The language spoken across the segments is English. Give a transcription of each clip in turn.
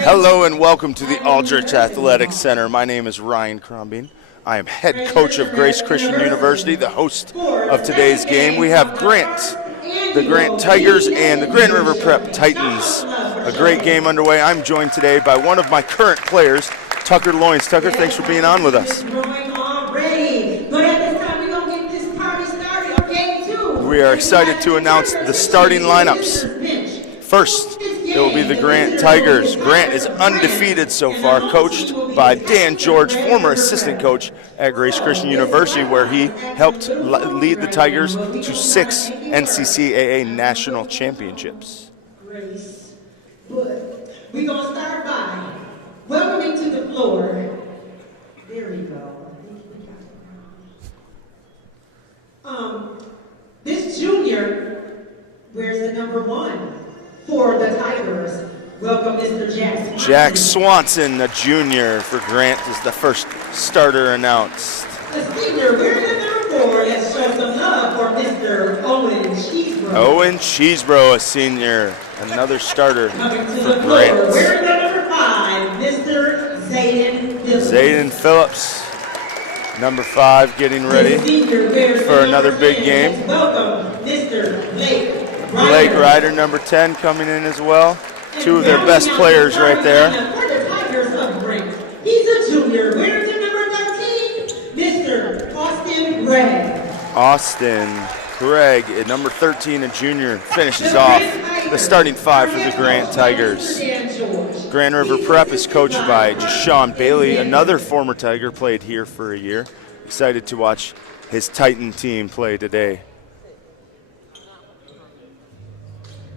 Hello and welcome to the Aldrich Athletic Center. My name is Ryan Crombine. I am head coach of Grace Christian University, the host of today's game. We have the Grant Tigers and the Grand River Prep Titans. A great game underway. I'm joined today by one of my current players, Tucker Loins. Tucker, thanks for being on with us. We are excited to announce the starting lineups. First, it will be the Grant Tigers. Grant is undefeated so far, coached by Dan George, former assistant coach at Grace Christian University, where he helped lead the Tigers to 6 NCCAA national championships. Grace, good. We're going to start by welcoming to the floor. There we go. This junior wears the number 1 for the Tigers. Welcome, Mr. Jack. Jack Swanson, a junior for Grant, is the first starter announced. The senior wears the number 4. Let's show some love for Mr. Owen Cheesebro. Owen Cheesebro, a senior, another starter for Grant. Wearing the number 5, Mr. Zayden Phillips. Zayden Phillips, number 5, getting ready for another big game. Welcome, Mr. Blake Ryder, number 10, coming in as well. Two of their best players right there. He's a junior. Wearing the number 13, Mr. Austin Gregg. Austin Gregg, at number 13, a junior, finishes off the starting 5 for the Grant Tigers. Grand River Prep is coached by Jashawn Bailey, another former Tiger, played here for a year. Excited to watch his Titan team play today.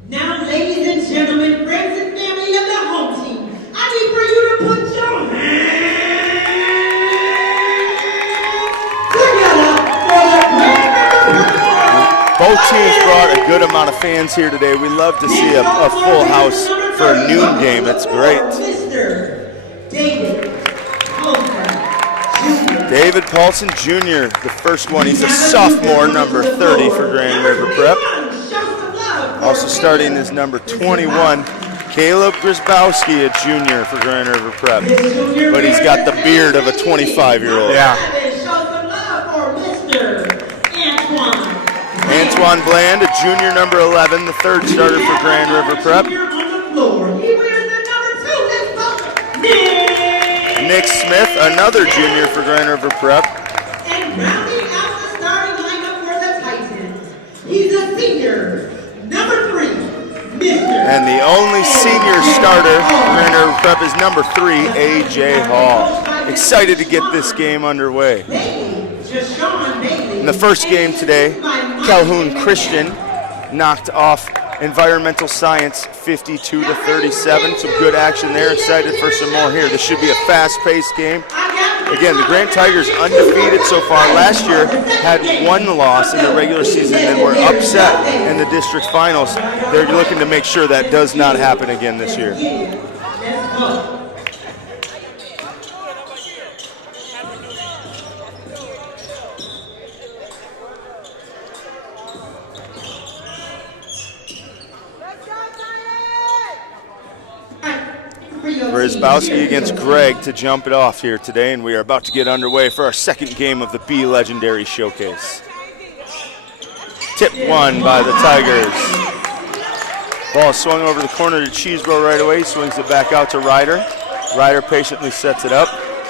Now, ladies and gentlemen, friends and family of the home team, I need for you to put your hands together for the Grand River Prep. Both teams brought a good amount of fans here today. We love to see a full house for a noon game. That's great. Mr. David Paulson Jr., the first one. He's a sophomore, number 30 for Grand River Prep. Also starting is number 21, Caleb Grzybowski, a junior for Grand River Prep. But he's got the beard of a 25-year-old. Yeah. Antoine Bland, a junior, number 11, the third starter for Grand River Prep. Nick Smith, another junior for Grand River Prep. And rounding out the starting lineup for the Titans, he's a senior, number 3, Mr. And the only senior starter for Grand River Prep is number 3, A.J. Hall. Excited to get this game underway. In the first game today, Calhoun Christian knocked off Environmental Science 52-37. Some good action there. Excited for some more here. This should be a fast-paced game. Again, the Grant Tigers undefeated so far. Last year had 1 loss in the regular season and were upset in the district finals. They're looking to make sure that does not happen again this year. Grzybowski against Gregg to jump it off here today, and we are about to get underway for our second game of the B Legendary Showcase. Tip won by the Tigers. Ball swung over the corner to Cheesebro right away. He swings it back out to Ryder. Ryder patiently sets it up,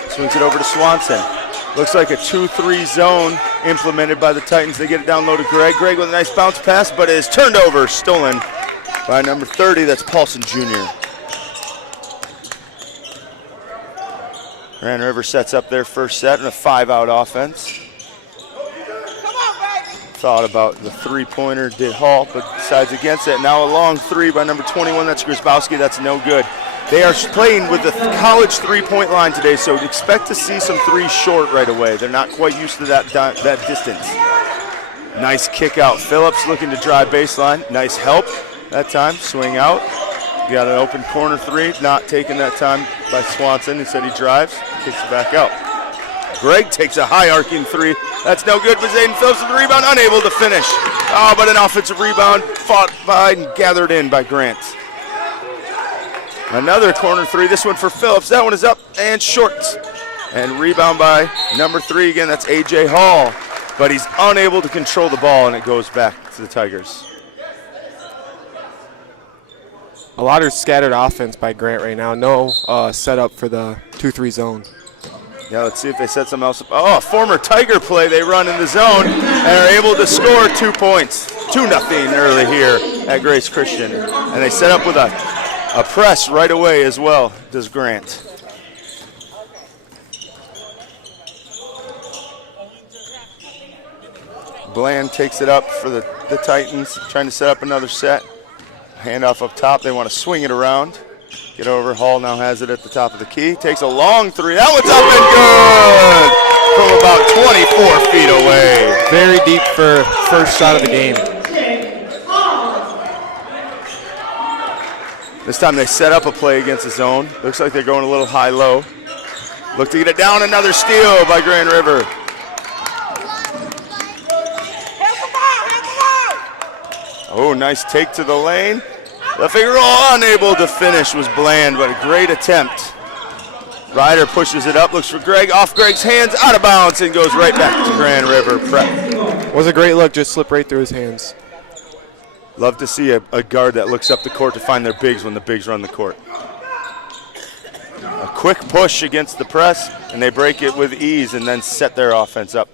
swings it over to Swanson. Looks like a 2-3 zone implemented by the Titans. They get it down low to Gregg. Gregg with a nice bounce pass, but it is turned over, stolen by number 30. That's Paulson Jr. Grand River sets up their first set in a 5-out offense. Thought about the 3-pointer, did Hall, but decides against it. Now a long 3 by number 21, that's Grzybowski, that's no good. They are playing with the college 3-point line today, so expect to see some 3s short right away. They're not quite used to that distance. Nice kick out. Phillips looking to drive baseline. Nice help that time, swing out. Got an open corner 3, not taken that time by Swanson. He said he drives, kicks it back out. Gregg takes a high arcing 3. That's no good, but Zayden Phillips with the rebound, unable to finish. Oh, but an offensive rebound fought by and gathered in by Grant. Another corner three, this one for Phillips. That one is up and short. And rebound by number 3 again, that's A.J. Hall. But he's unable to control the ball, and it goes back to the Tigers. A lot of scattered offense by Grant right now. No setup for the 2-3 zone. Yeah, let's see if they set something else up. Oh, a former Tiger play. They run in the zone and are able to score 2 points. 2-0 early here at Grace Christian. And they set up with a press right away as well, does Grant. Bland takes it up for the Titans, trying to set up another set. Handoff up top, they want to swing it around. Get over, Hall now has it at the top of the key. Takes a long three, that one's up and good! From about 24 feet away. Very deep for first shot of the game. This time they set up a play against the zone. Looks like they're going a little high-low. Look to get it down, another steal by Grand River. Oh, nice take to the lane. The finger roll, unable to finish was Bland, but a great attempt. Ryder pushes it up, looks for Greg, off Greg's hands, out of bounds, and goes right back to Grand River Prep. Was a great look, just slipped right through his hands. Love to see a guard that looks up the court to find their bigs when the bigs run the court. A quick push against the press, and they break it with ease and then set their offense up.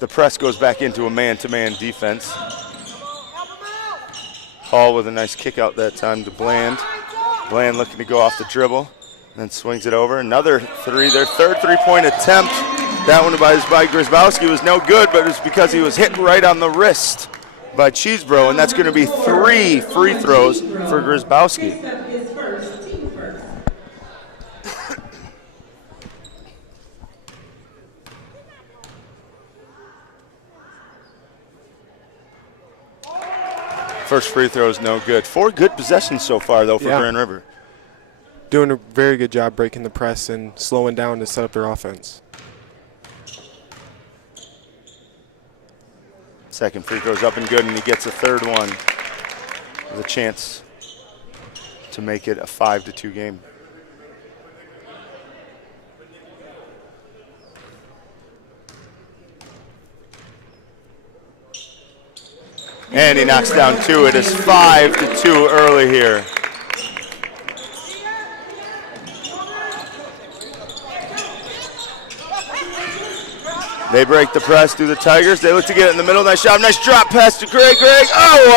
The press goes back into a man-to-man defense. Hall with a nice kick out that time to Bland. Bland looking to go off the dribble, then swings it over. Another three, their third three-point attempt. That one by Grzybowski was no good, but it's because he was hit right on the wrist by Cheesebro, and that's going to be 3 free throws for Grzybowski. First free throw is no good. 4 good possessions so far, though, for Grand River. Doing a very good job breaking the press and slowing down to set up their offense. Second free throw's up and good, and he gets a third one with a chance to make it a 5-2 game. And he knocks down 2. It is 5-2 early here. They break the press through the Tigers. They look to get it in the middle. Nice shot. Nice drop pass to Greg.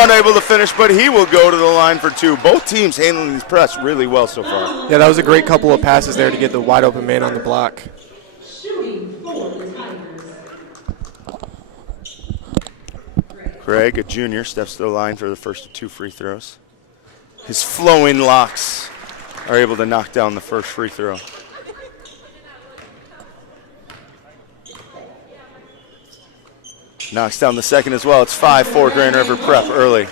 Unable to finish, but he will go to the line for 2. Both teams handling this press really well so far. Yeah, that was a great couple of passes there to get the wide open man on the block. Greg, a junior, steps to the line for the first of 2 free throws. His flowing locks are able to knock down the first free throw. Knocks down the second as well. It's 5-4 Grand River Prep early.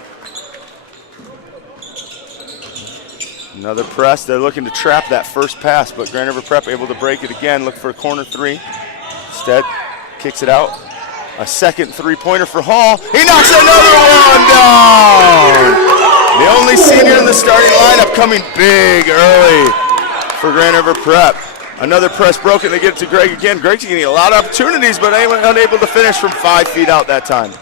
Another press. They're looking to trap that first pass, but Grand River Prep able to break it again. Look for a corner 3. Instead, kicks it out. A second three-pointer for Hall. He knocks another one down! The only senior in the starting lineup coming big early for Grand River Prep. Another press broken. They get it to Greg again. Greg's getting a lot of opportunities, but unable to finish from 5 feet out that time.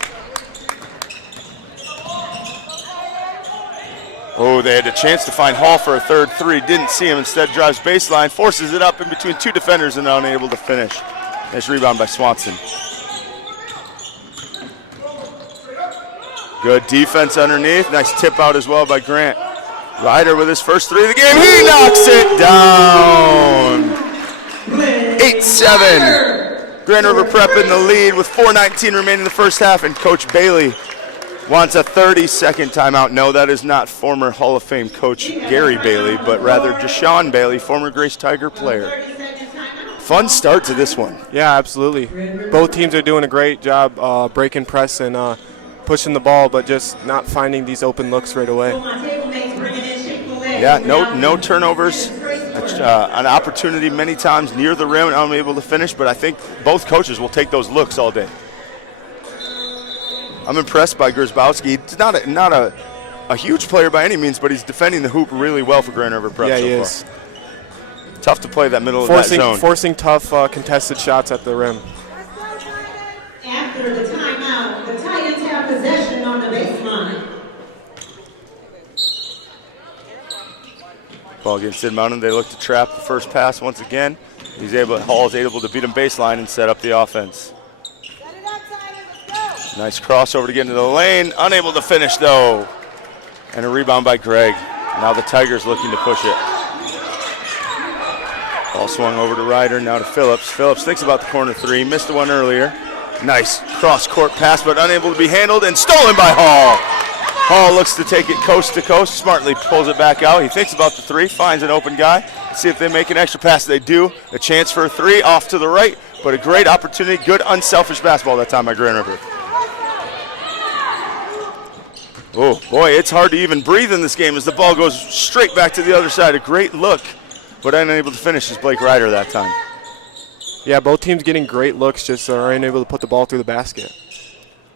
Oh, they had a chance to find Hall for a third 3. Didn't see him. Instead, drives baseline, forces it up in between 2 defenders, and unable to finish. Nice rebound by Swanson. Good defense underneath. Nice tip out as well by Grant. Ryder with his first 3 of the game. He knocks it down. 8-7. Grand River Prep in the lead with 4:19 remaining in the first half, and Coach Bailey wants a 30-second timeout. No, that is not former Hall of Fame coach Gary Bailey, but rather Deshaun Bailey, former Grace Tiger player. Fun start to this one. Yeah, absolutely. Both teams are doing a great job breaking press and pushing the ball, but just not finding these open looks right away. Yeah, no turnovers. An opportunity many times near the rim and unable to finish, but I think both coaches will take those looks all day. I'm impressed by Grzybowski. It's not a a huge player by any means, but he's defending the hoop really well for Grand River Prep Yeah, so he far. is. Tough to play that middle of that zone. Forcing tough contested shots at the rim. After the timeout, the Titans have possession on the baseline. Ball against Sid Mountain. They look to trap the first pass once again. Hall is able to beat him baseline and set up the offense. Nice crossover to get into the lane. Unable to finish though. And a rebound by Greg. Now the Tigers looking to push it. Ball swung over to Ryder, now to Phillips. Phillips thinks about the corner three, missed the one earlier. Nice cross-court pass, but unable to be handled and stolen by Hall. Hall looks to take it coast to coast, smartly pulls it back out. He thinks about the three, finds an open guy. Let's see if they make an extra pass. They do. A chance for a three off to the right, but a great opportunity. Good, unselfish basketball that time by Grand River. Oh, boy, it's hard to even breathe in this game as the ball goes straight back to the other side. A great look, but unable to finish is Blake Ryder that time. Yeah, both teams getting great looks, just are unable to put the ball through the basket.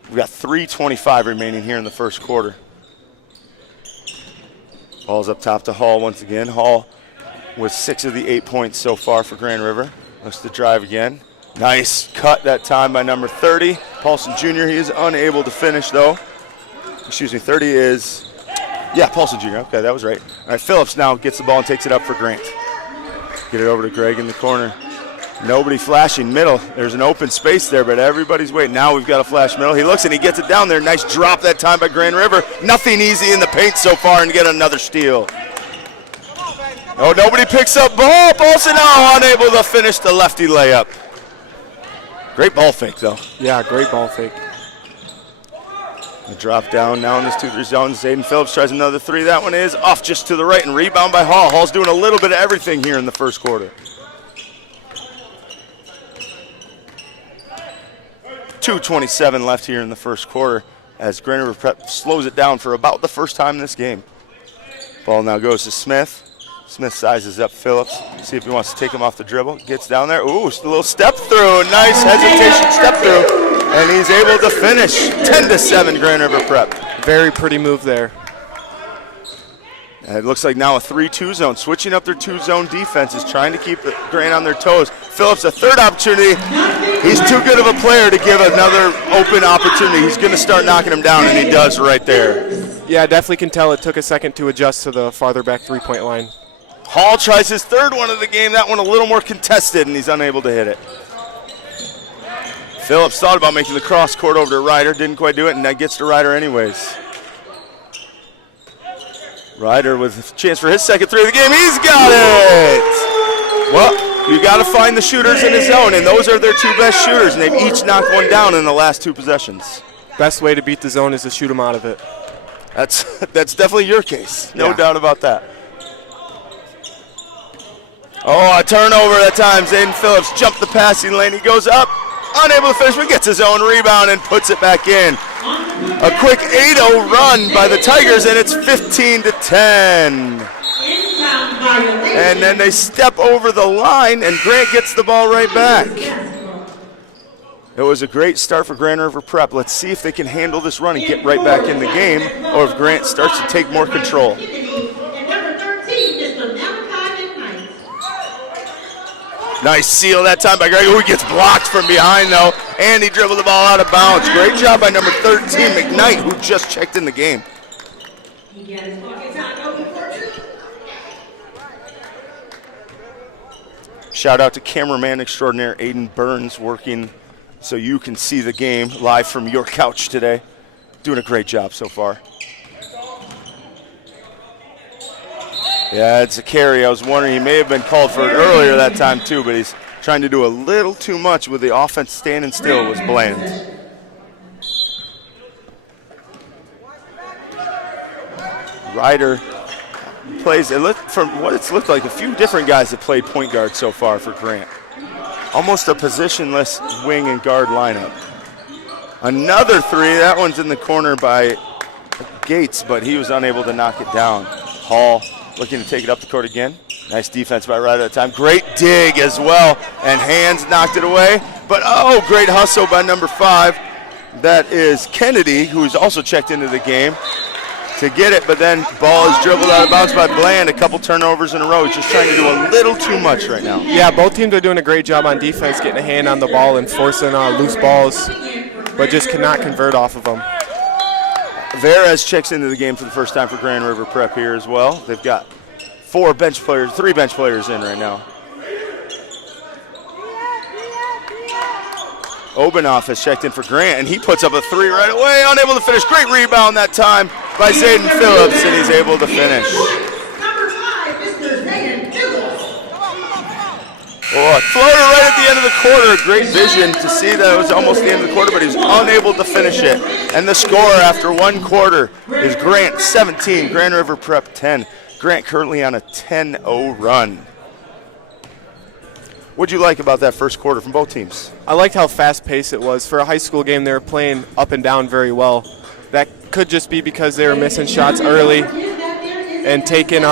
We've got 3:25 remaining here in the first quarter. Ball's up top to Hall once again. Hall with 6 of the 8 points so far for Grand River. Looks to drive again. Nice cut that time by number 30. Paulson Jr., he is unable to finish though. Excuse me, 30 is, yeah, Paulson Jr., okay, that was right. All right, Phillips now gets the ball and takes it up for Grant. Get it over to Greg in the corner. Nobody flashing middle. There's an open space there, but everybody's waiting. Now we've got a flash middle. He looks and he gets it down there. Nice drop that time by Grand River. Nothing easy in the paint so far and get another steal. Oh, nobody picks up ball. Paulson now unable to finish the lefty layup. Great ball fake, though. Yeah, great ball fake. A drop down now in this 2-3 zone. Zayden Phillips tries another three. That one is off just to the right and rebound by Hall. Hall's doing a little bit of everything here in the first quarter. 2:27 left here in the first quarter as Grand River Prep slows it down for about the first time in this game. Ball now goes to Smith. Smith sizes up Phillips. See if he wants to take him off the dribble. Gets down there. Ooh, a little step through. Nice hesitation step through. And he's able to finish. 10-7 Grand River Prep. Very pretty move there. And it looks like now a 3-2 zone. Switching up their 2-zone defense is trying to keep Grant on their toes. Phillips, a third opportunity. He's too good of a player to give another open opportunity. He's going to start knocking him down, and he does right there. Yeah, definitely can tell it took a second to adjust to the farther back three-point line. Hall tries his third one of the game. That one a little more contested, and he's unable to hit it. Phillips thought about making the cross court over to Ryder. Didn't quite do it, and that gets to Ryder anyways. Ryder with a chance for his second three of the game. He's got it! Well, you got to find the shooters in his zone, and those are their two best shooters, and they've each knocked one down in the last two possessions. Best way to beat the zone is to shoot them out of it. That's definitely your case. No Yeah. doubt about that. Oh, a turnover that time. Zayden Phillips jumped the passing lane. He goes up, unable to finish, but gets his own rebound and puts it back in. A quick 8-0 run by the Tigers, and it's 15-10. And then they step over the line, and Grant gets the ball right back. It was a great start for Grand River Prep. Let's see if they can handle this run and get right back in the game, or if Grant starts to take more control. Nice seal that time by Greg. Who gets blocked from behind, though, and he dribbled the ball out of bounds. Great job by number 13, McKnight, who just checked in the game. Shout out to cameraman extraordinaire Aiden Burns, working so you can see the game live from your couch today. Doing a great job so far. Yeah, it's a carry. I was wondering, he may have been called for it earlier that time too, but he's trying to do a little too much with the offense standing still. Was Bland. Ryder plays, it looked, from what it's looked like, a few different guys have played point guard so far for Grant. Almost a positionless wing and guard lineup. Another three, that one's in the corner by Gates, but he was unable to knock it down. Hall looking to take it up the court again. Nice defense by Ryder that time. Great dig as well, and Hands knocked it away. But oh, great hustle by number 5. That is Kennedy, who's also checked into the game. to get it, but then ball is dribbled out of bounds by Bland. A couple turnovers in a row. He's just trying to do a little too much right now. Yeah, both teams are doing a great job on defense, getting a hand on the ball and forcing loose balls, but just cannot convert off of them. Verez checks into the game for the first time for Grand River Prep here as well. They've got three bench players in right now. Obanoff has checked in for Grant, and he puts up a three right away, unable to finish. Great rebound that time by Zayden Phillips, and he's able to finish. Number 5, Mr. Zayden Phillips. Oh, a floater right at the end of the quarter. Great vision to see that it was almost the end of the quarter, but he's unable to finish it. And the score after one quarter is Grant 17, Grand River Prep 10. Grant currently on a 10-0 run. What'd you like about that first quarter from both teams? I liked how fast-paced it was. For a high school game, they were playing up and down very well. That could just be because they were missing shots early and taking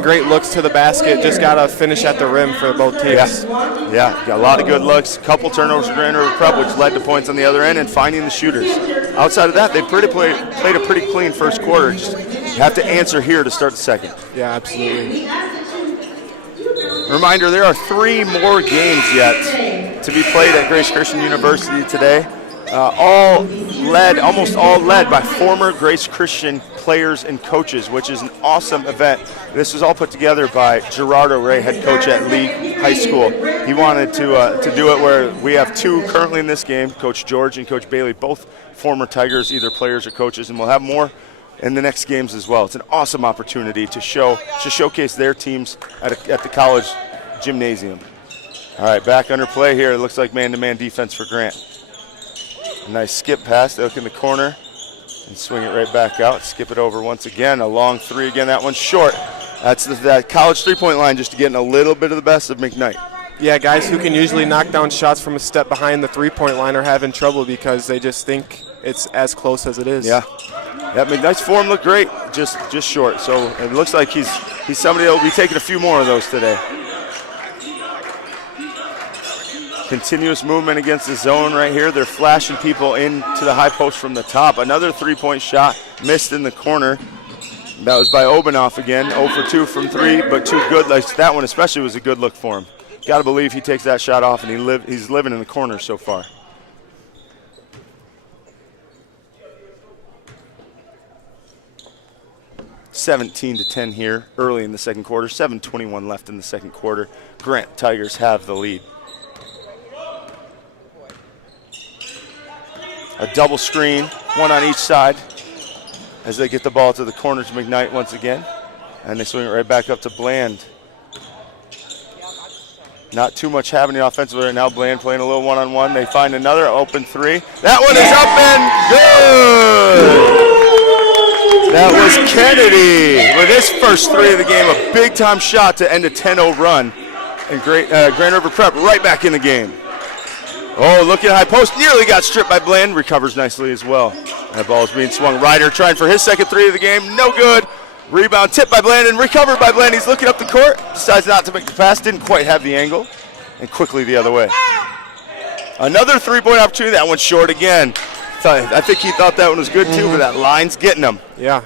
great looks to the basket. Just got to finish at the rim for both teams. Yeah, got a lot of good looks. Couple turnovers for Grand River Prep, which led to points on the other end, and finding the shooters. Outside of that, they played a pretty clean first quarter. Just have to answer here to start the second. Yeah, absolutely. Reminder, there are 3 more games yet to be played at Grace Christian University today. Almost all led by former Grace Christian players and coaches, which is an awesome event. This was all put together by Gerardo Ray, head coach at Lee High School. He wanted to do it where we have 2 currently in this game, Coach George and Coach Bailey, both former Tigers, either players or coaches, and we'll have more in the next games as well. It's an awesome opportunity to showcase their teams at the college gymnasium. All right, back under play here. It looks like man-to-man defense for Grant. A nice skip pass. They look in the corner and swing it right back out. Skip it over once again. A long three again. That one's short. That's that college three-point line just getting a little bit of the best of McKnight. Yeah, guys who can usually knock down shots from a step behind the three-point line are having trouble because they just think it's as close as it is. Yeah, McKnight's form looked great, just short. So it looks like he's somebody that will be taking a few more of those today. Continuous movement against the zone right here. They're flashing people into the high post from the top. Another three-point shot missed in the corner. That was by Obanoff again. 0 for 2 from 3, but 2 good. Like that one especially was a good look for him. Got to believe he takes that shot off, and he's living in the corner so far. (17-10) here early in the second quarter. 7:21 left in the second quarter. Grant Tigers have the lead. A double screen, one on each side, as they get the ball to the corner to McKnight once again. And they swing it right back up to Bland. Not too much happening offensively right now. Bland playing a little one-on-one. They find another open three. That one is up and good! That was Kennedy with his first three of the game. A big-time shot to end a 10-0 run. And Grand River Prep right back in the game. Oh, look at high post. Nearly got stripped by Bland. Recovers nicely as well. That ball is being swung. Ryder trying for his second three of the game. No good. Rebound tipped by Bland and recovered by Bland. He's looking up the court. Decides not to make the pass. Didn't quite have the angle. And quickly the other way. Another three-point opportunity. That one's short again. I think he thought that one was good too, but that line's getting him. Yeah.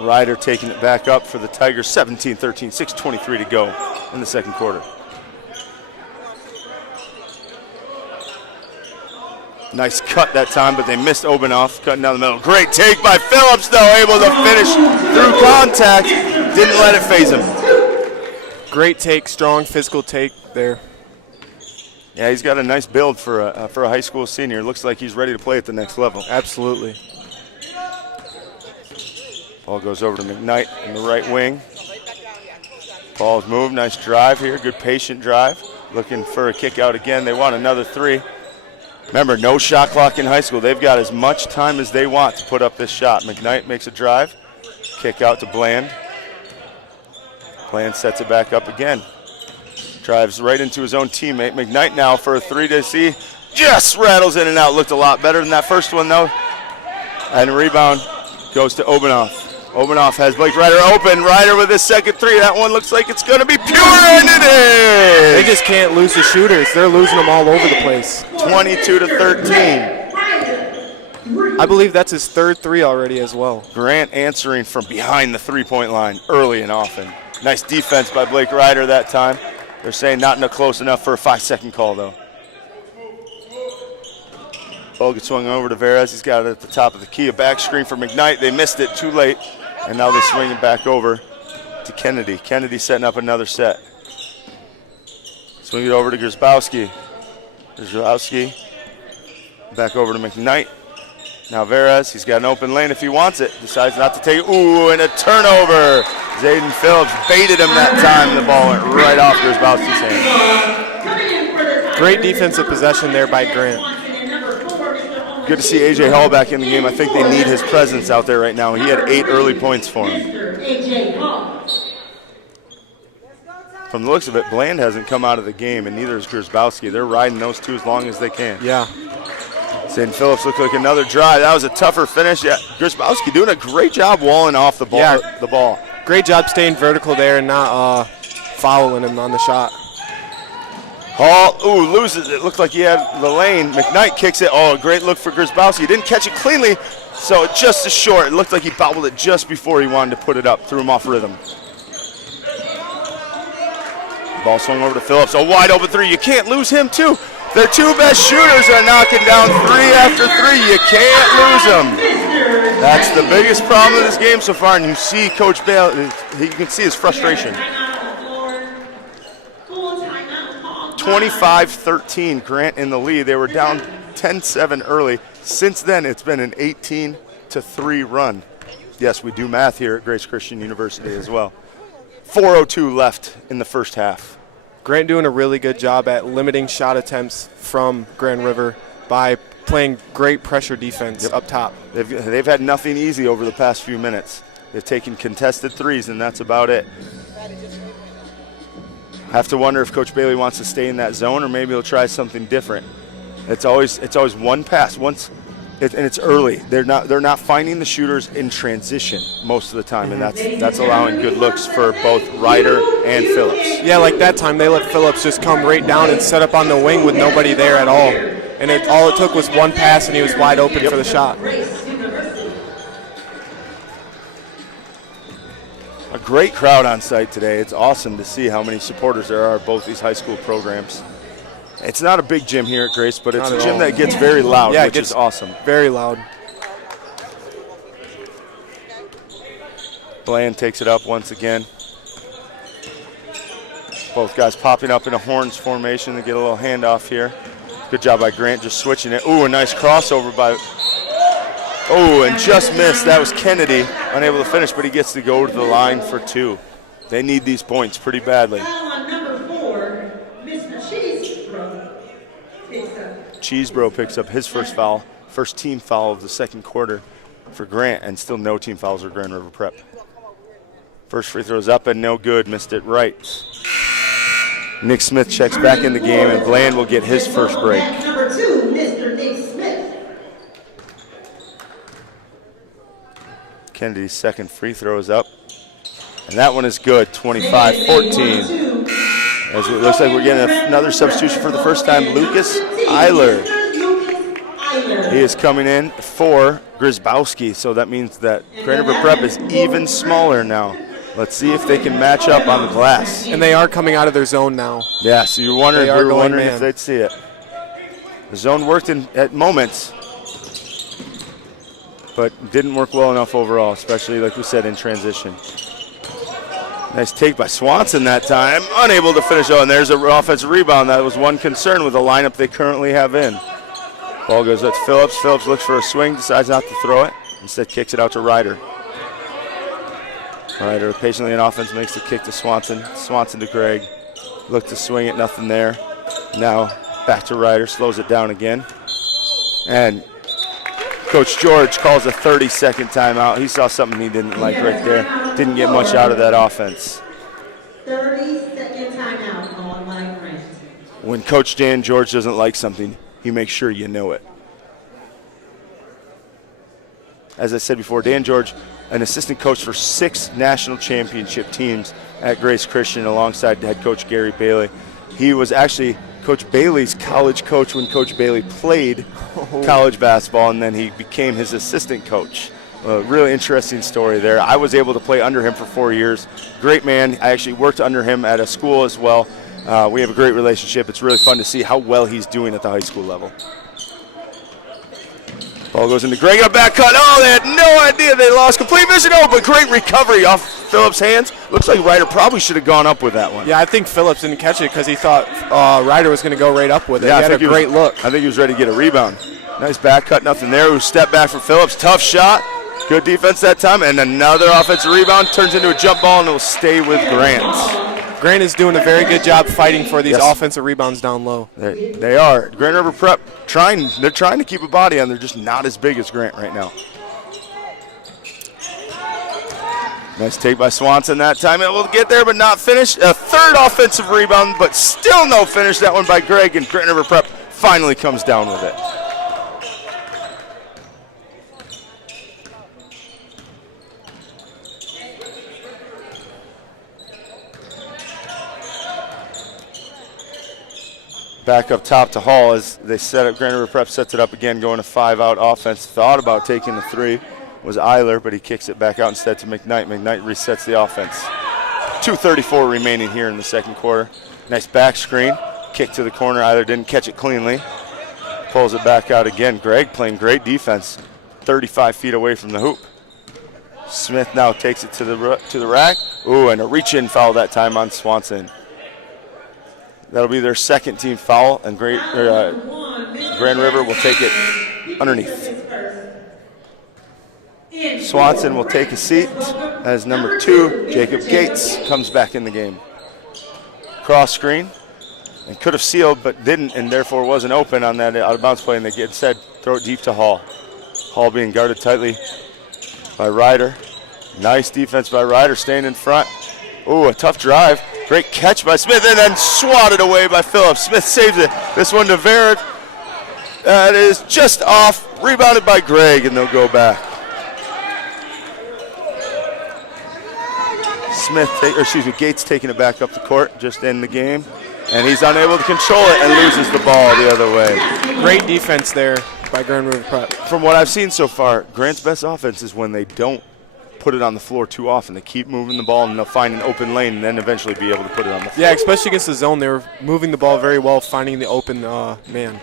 Ryder taking it back up for the Tigers. 17-13, 6:23 to go in the second quarter. Nice cut that time, but they missed Obanoff cutting down the middle. Great take by Phillips, though, able to finish through contact. Didn't let it phase him. Great take, strong physical take there. Yeah, he's got a nice build for a high school senior. Looks like he's ready to play at the next level. Absolutely. Ball goes over to McKnight in the right wing. Ball's moved, nice drive here, good patient drive. Looking for a kick out again. They want another three. Remember, no shot clock in high school. They've got as much time as they want to put up this shot. McKnight makes a drive. Kick out to Bland. Bland sets it back up again. Drives right into his own teammate. McKnight now for a three to see. Just rattles in and out. Looked a lot better than that first one, though. And rebound goes to Obanoff. Obanoff has Blake Ryder open. Ryder with his second three. That one looks like it's going to be pure, and it is! They just can't lose the shooters. They're losing them all over the place. 22-13. I believe that's his third three already as well. Grant answering from behind the three-point line early and often. Nice defense by Blake Ryder that time. They're saying not close enough for a 5-second call, though. Ball gets swung over to Veras. He's got it at the top of the key. A back screen for McKnight. They missed it too late, and now they swing it back over to Kennedy. Kennedy setting up another set. Swing it over to Grzybowski. Grzybowski back over to McKnight. Now Veras, he's got an open lane if he wants it. Decides not to take it. Ooh, and a turnover. Zayden Phillips baited him that time. The ball went right off Grzybowski's hand. Great defensive possession there by Grant. Good to see A.J. Hall back in the game. I think they need his presence out there right now. He had 8 early points for him. From the looks of it, Bland hasn't come out of the game, and neither is Grzybowski. They're riding those two as long as they can. Yeah. Zayden Phillips looked like another drive. That was a tougher finish. Yeah, Grzybowski doing a great job walling off the ball. Yeah. The ball. Great job staying vertical there and not fouling him on the shot. Hall, loses it. Looked like he had the lane. McKnight kicks it. Oh, a great look for Grzybowski. He didn't catch it cleanly, so just as short. It looked like he bobbled it just before he wanted to put it up. Threw him off rhythm. Ball swung over to Phillips. A wide open three. You can't lose him, too. Their two best shooters are knocking down three after three. You can't lose them. That's the biggest problem in this game so far, and you see Coach Bale, you can see his frustration. 25-13, Grant in the lead. They were down 10-7 early. Since then, it's been an 18-3 run. Yes, we do math here at Grace Christian University as well. 4:02 left in the first half. Grant doing a really good job at limiting shot attempts from Grand River by playing great pressure defense up top. They've had nothing easy over the past few minutes. They've taken contested threes, and that's about it. I have to wonder if Coach Bailey wants to stay in that zone, or maybe he'll try something different. It's always one pass, and it's early. They're not finding the shooters in transition most of the time, and that's allowing good looks for both Ryder and Phillips. Yeah, like that time they let Phillips just come right down and set up on the wing with nobody there at all. And all it took was one pass, and he was wide open for the shot. A great crowd on site today. It's awesome to see how many supporters there are of both these high school programs. It's not a big gym here at Grace, but it's a gym that gets very loud, which is awesome. Very loud. Bland takes it up once again. Both guys popping up in a horns formation to get a little handoff here. Good job by Grant just switching it. Ooh, a nice crossover by... Oh, and just missed. That was Kennedy, unable to finish, but he gets to go to the line for two. They need these points pretty badly. Cheesebro picks up his first foul, first team foul of the second quarter for Grant, and still no team fouls for Grand River Prep. First free throw's up and no good, missed it right. Nick Smith checks back in the game, and Bland will get his first break. Number 2, Mr. Nick Smith. Kennedy's second free throw is up, and that one is good, 25-14. As it looks like we're getting another substitution for the first time, Lucas Eiler. He is coming in for Grzybowski, so that means that Grand River Prep is even smaller now. Let's see if they can match up on the glass. And they are coming out of their zone now. Yeah, so you're wondering if they'd see it. The zone worked at moments, but didn't work well enough overall, especially, like we said, in transition. Nice take by Swanson that time. Unable to finish. Oh, and there's an offensive rebound. That was one concern with the lineup they currently have in. Ball goes up to Phillips. Phillips looks for a swing, decides not to throw it. Instead kicks it out to Ryder. Ryder patiently in offense makes the kick to Swanson. Swanson to Gregg. Look to swing it, nothing there. Now back to Ryder, slows it down again. And Coach George calls a 30-second timeout. He saw something he didn't like right there. Didn't get much out of that offense. 30-second timeout on my friend. When Coach Dan George doesn't like something, he makes sure you know it. as I said before, Dan George, an assistant coach for 6 national championship teams at Grace Christian alongside head coach Gary Bailey. He was actually Coach Bailey's college coach when Coach Bailey played college basketball, and then he became his assistant coach. A really interesting story there. I was able to play under him for 4 years. Great man. I actually worked under him at a school as well. We have a great relationship. It's really fun to see how well he's doing at the high school level. Ball goes into Greg, a back cut. Oh, they had no idea they lost complete vision. Oh, but great recovery off Phillips' hands. Looks like Ryder probably should have gone up with that one. Yeah, I think Phillips didn't catch it because he thought Ryder was going to go right up with it. Yeah, he had a great look. I think he was ready to get a rebound. Nice back cut, nothing there. Step back from Phillips. Tough shot. Good defense that time. And another offensive rebound. Turns into a jump ball, and it will stay with Grant. Grant is doing a very good job fighting for these offensive rebounds down low. They are. Grand River Prep they're trying to keep a body on. They're just not as big as Grant right now. Nice take by Swanson that time. It will get there but not finish. A third offensive rebound, but still no finish. That one by Greg, and Grand River Prep finally comes down with it. Back up top to Hall as they set up. Grand River Prep sets it up again, going to 5-out offense. Thought about taking the 3 was Eiler, but he kicks it back out instead to McKnight. McKnight resets the offense. 2:34 remaining here in the second quarter. Nice back screen. Kick to the corner. Eiler didn't catch it cleanly. Pulls it back out again. Greg playing great defense. 35 feet away from the hoop. Smith now takes it to the rack. Ooh, and a reach-in foul that time on Swanson. That'll be their second team foul, and Grand River will take it underneath. Swanson will take a seat as number 2, Jacob Gates, comes back in the game. Cross screen, and could have sealed but didn't, and therefore wasn't open on that out-of-bounds play, and they instead throw it deep to Hall. Hall being guarded tightly by Ryder. Nice defense by Ryder, staying in front. Ooh, a tough drive. Great catch by Smith, and then swatted away by Phillips. Smith saves it. This one to Verrick. That is just off. Rebounded by Greg, and they'll go back. Gates taking it back up the court, just in the game. And he's unable to control it and loses the ball the other way. Great defense there by Grand River Prep. From what I've seen so far, Grant's best offense is when they don't put it on the floor too often. They keep moving the ball, and they'll find an open lane and then eventually be able to put it on the floor. Yeah, especially against the zone. They were moving the ball very well, finding the open man.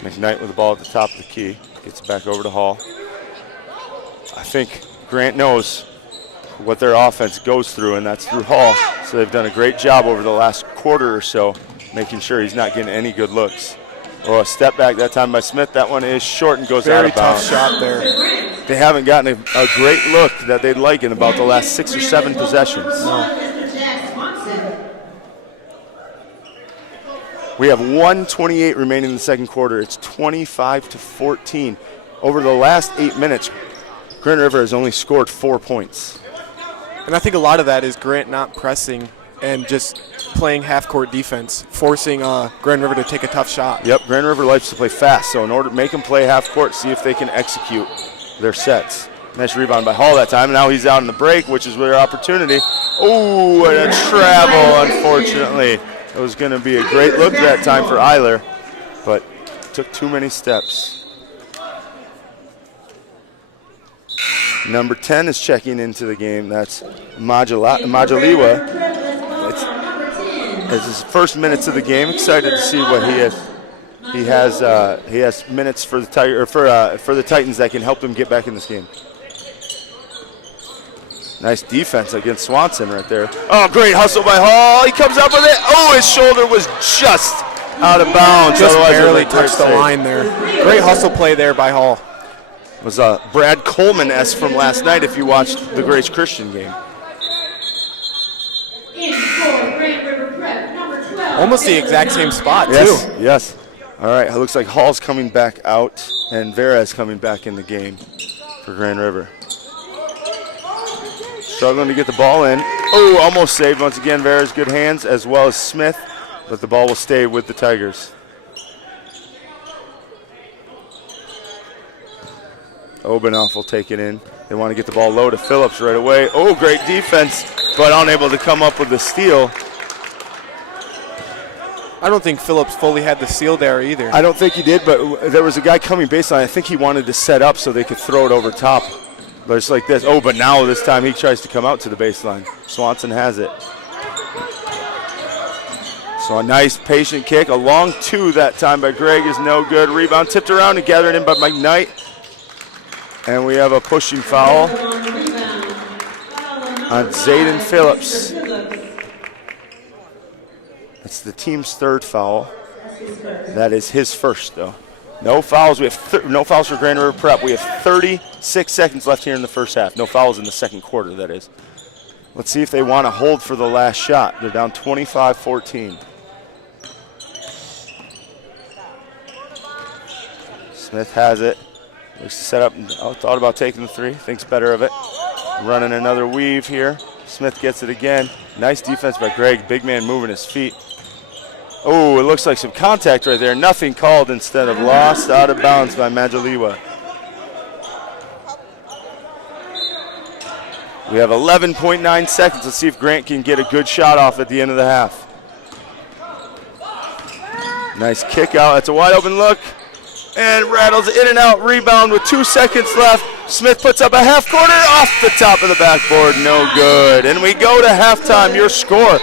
McKnight with the ball at the top of the key. Gets it back over to Hall. I think Grant knows what their offense goes through, and that's through Hall. So they've done a great job over the last quarter or so, making sure he's not getting any good looks. Oh, a step back that time by Smith. That one is short and goes out of bounds. Very tough shot there. They haven't gotten a great look that they'd like in about the last 6 or 7 possessions. We have 1:28 remaining in the second quarter. It's 25-14. Over the last 8 minutes, Grand River has only scored 4 points. And I think a lot of that is Grant not pressing and just playing half-court defense, forcing Grand River to take a tough shot. Yep, Grand River likes to play fast, so in order to make them play half-court, see if they can execute their sets. Nice rebound by Hall that time. Now he's out in the break, which is their opportunity. Ooh, and a travel, unfortunately. It was going to be a great look that time for Eiler, but took too many steps. Number 10 is checking into the game. That's Majaliwa. It's his first minutes of the game. Excited to see what he has. He has minutes for the Titans that can help them get back in this game. Nice defense against Swanson right there. Oh, great hustle by Hall. He comes up with it. Oh, his shoulder was just out of bounds. Just barely touched the line there. Great hustle play there by Hall. It was Brad Coleman-esque from last night if you watched the Grace Christian game. Almost the exact same spot, too. Yes. All right, it looks like Hall's coming back out and Veras coming back in the game for Grand River. Struggling to get the ball in. Oh, almost saved once again. Veras, good hands, as well as Smith, but the ball will stay with the Tigers. Obanoff will take it in. They want to get the ball low to Phillips right away. Oh, great defense, but unable to come up with the steal. I don't think Phillips fully had the steal there either. I don't think he did, but there was a guy coming baseline. I think he wanted to set up so they could throw it over top. But it's like this. Oh, but now this time he tries to come out to the baseline. Swanson has it. So a nice patient kick. A long two that time by Greg is no good. Rebound tipped around and gathered in by Mike Knight. And we have a pushing foul on Zayden Phillips. That's the team's third foul. That is his first, though. No fouls. We have no fouls for Grand River Prep. We have 36 seconds left here in the first half. No fouls in the second quarter, that is. Let's see if they want to hold for the last shot. They're down 25-14. Smith has it. Looks to set up. Thought about taking the three. Thinks better of it. Running another weave here. Smith gets it again. Nice defense by Greg. Big man moving his feet. Oh, it looks like some contact right there. Nothing called, instead of lost out of bounds by Majaliwa. We have 11.9 seconds. Let's see if Grant can get a good shot off at the end of the half. Nice kick out. That's a wide open look. And rattles in and out. Rebound with 2 seconds left. Smith puts up a half quarter off the top of the backboard. No good. And we go to halftime. Your score,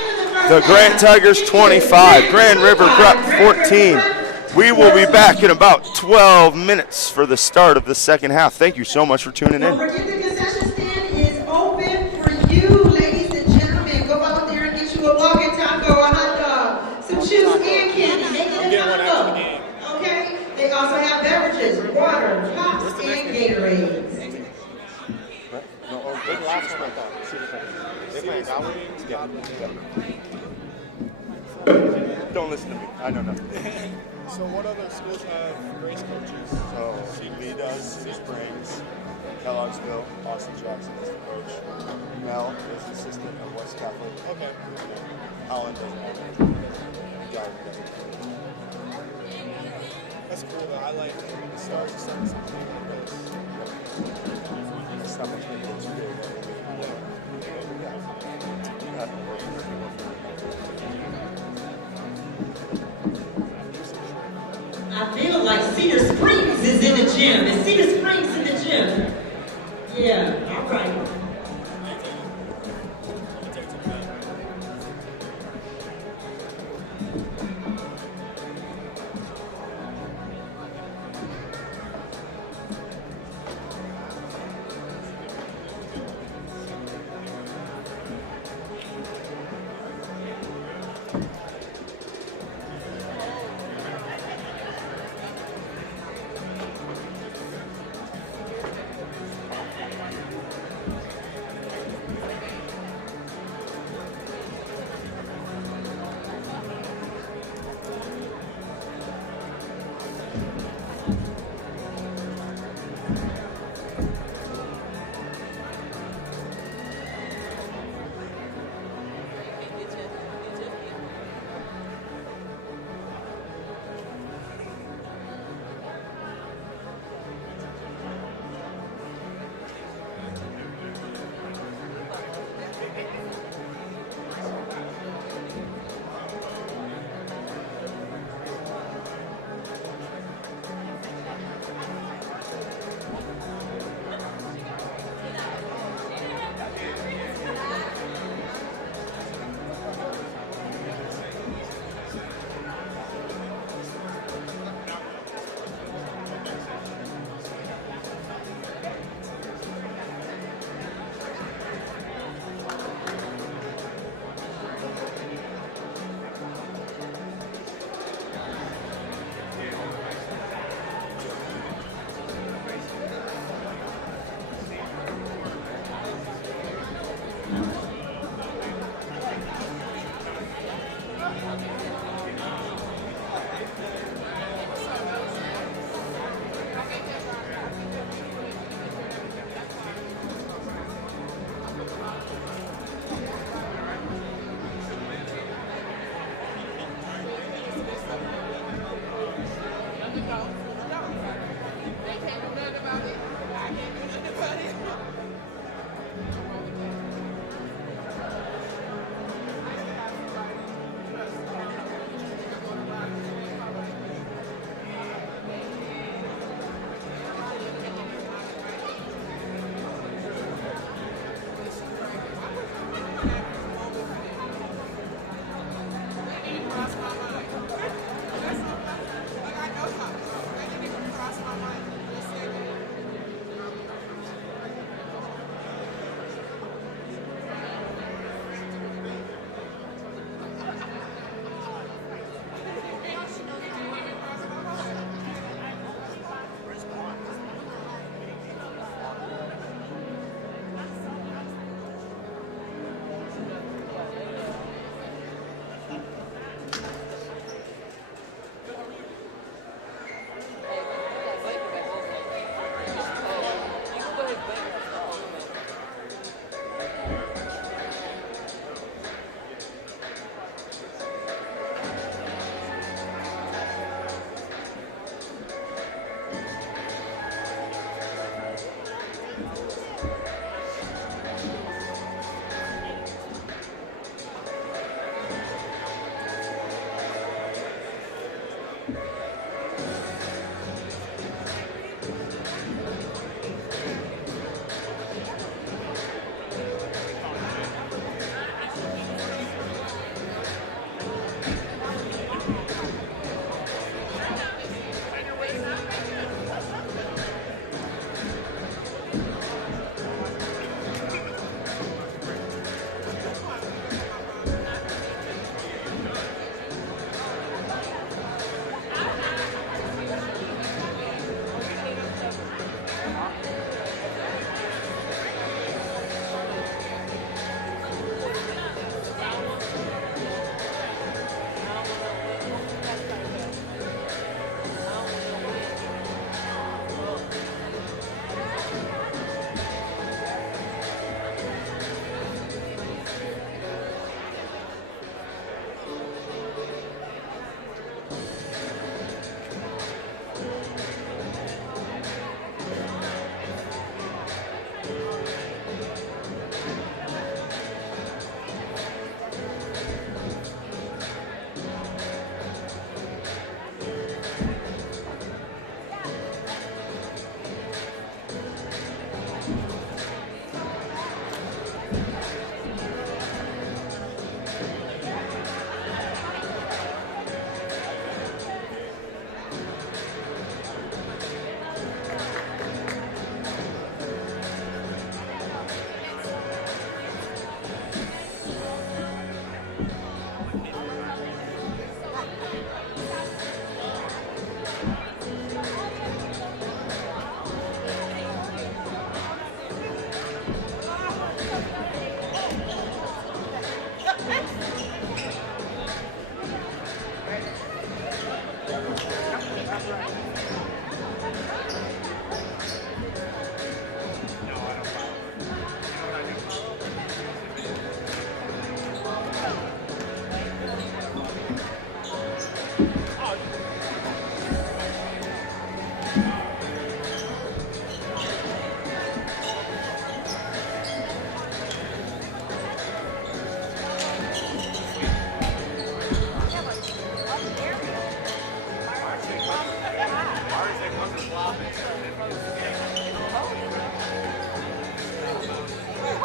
the Grant Tigers 25, Grand River Prep 14. We will be back in about 12 minutes for the start of the second half. Thank you so much for tuning Don't in. forget the concession stand is open for you, ladies and gentlemen. Go out there and get you a walking taco, a hot dog, some chips and candy. Make it a taco. Okay? They also have beverages, water, pops, and Gatorades. Don't listen to me. I don't know. So what other schools have race coaches? So Lee does, City Springs, Kellogg'sville, Austin Jackson is the coach. Mel is the assistant of West Catholic. Okay. Holland doesn't have it. Garden doesn't. That's cool though. I like the stars and stuff. It's not much bigger than today. I feel like Cedar Springs is in the gym. Is Cedar Springs in the gym? Yeah, all right.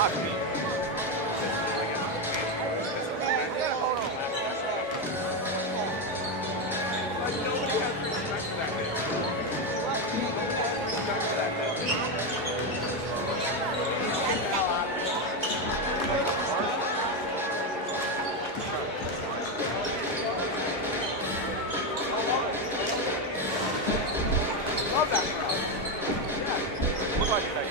Love that crowd. Look like that.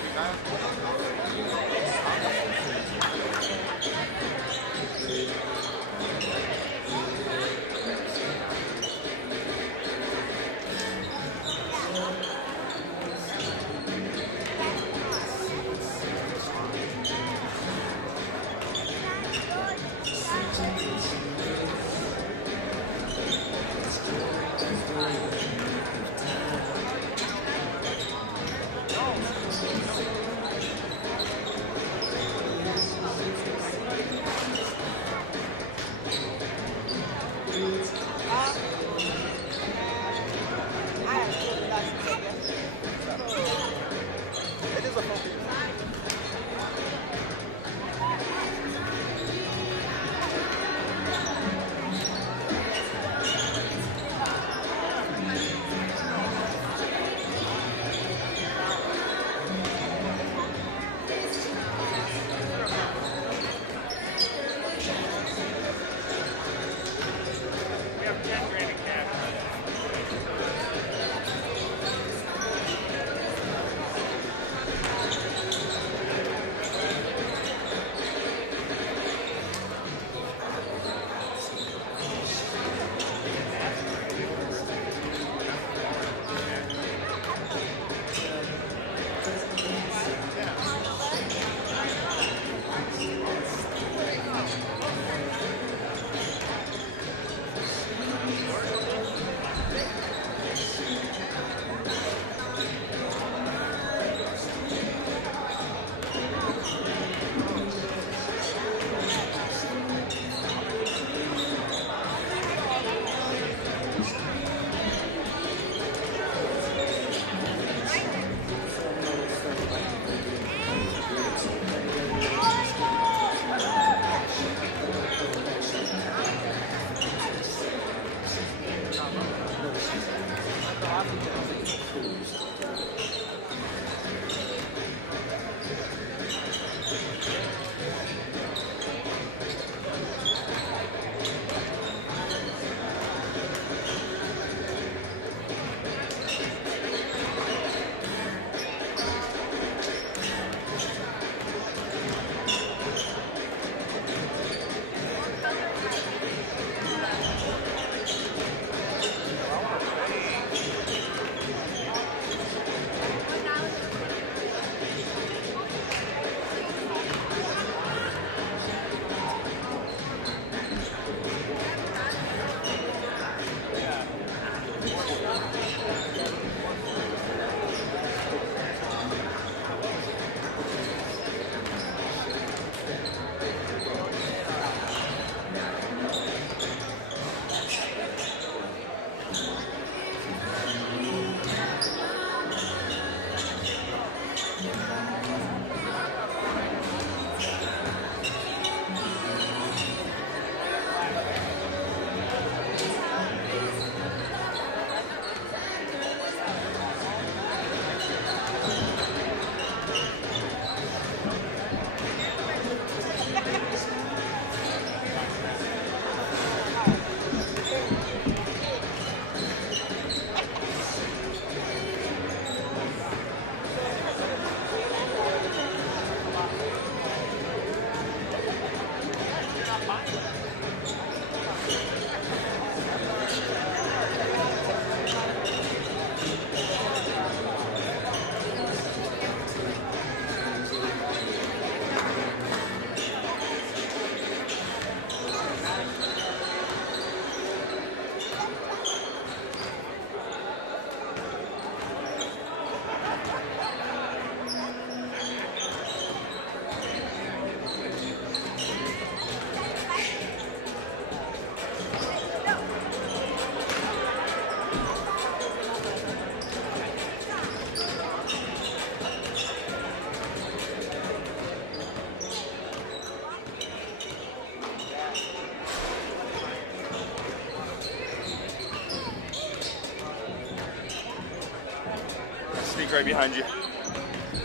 Tank right behind you.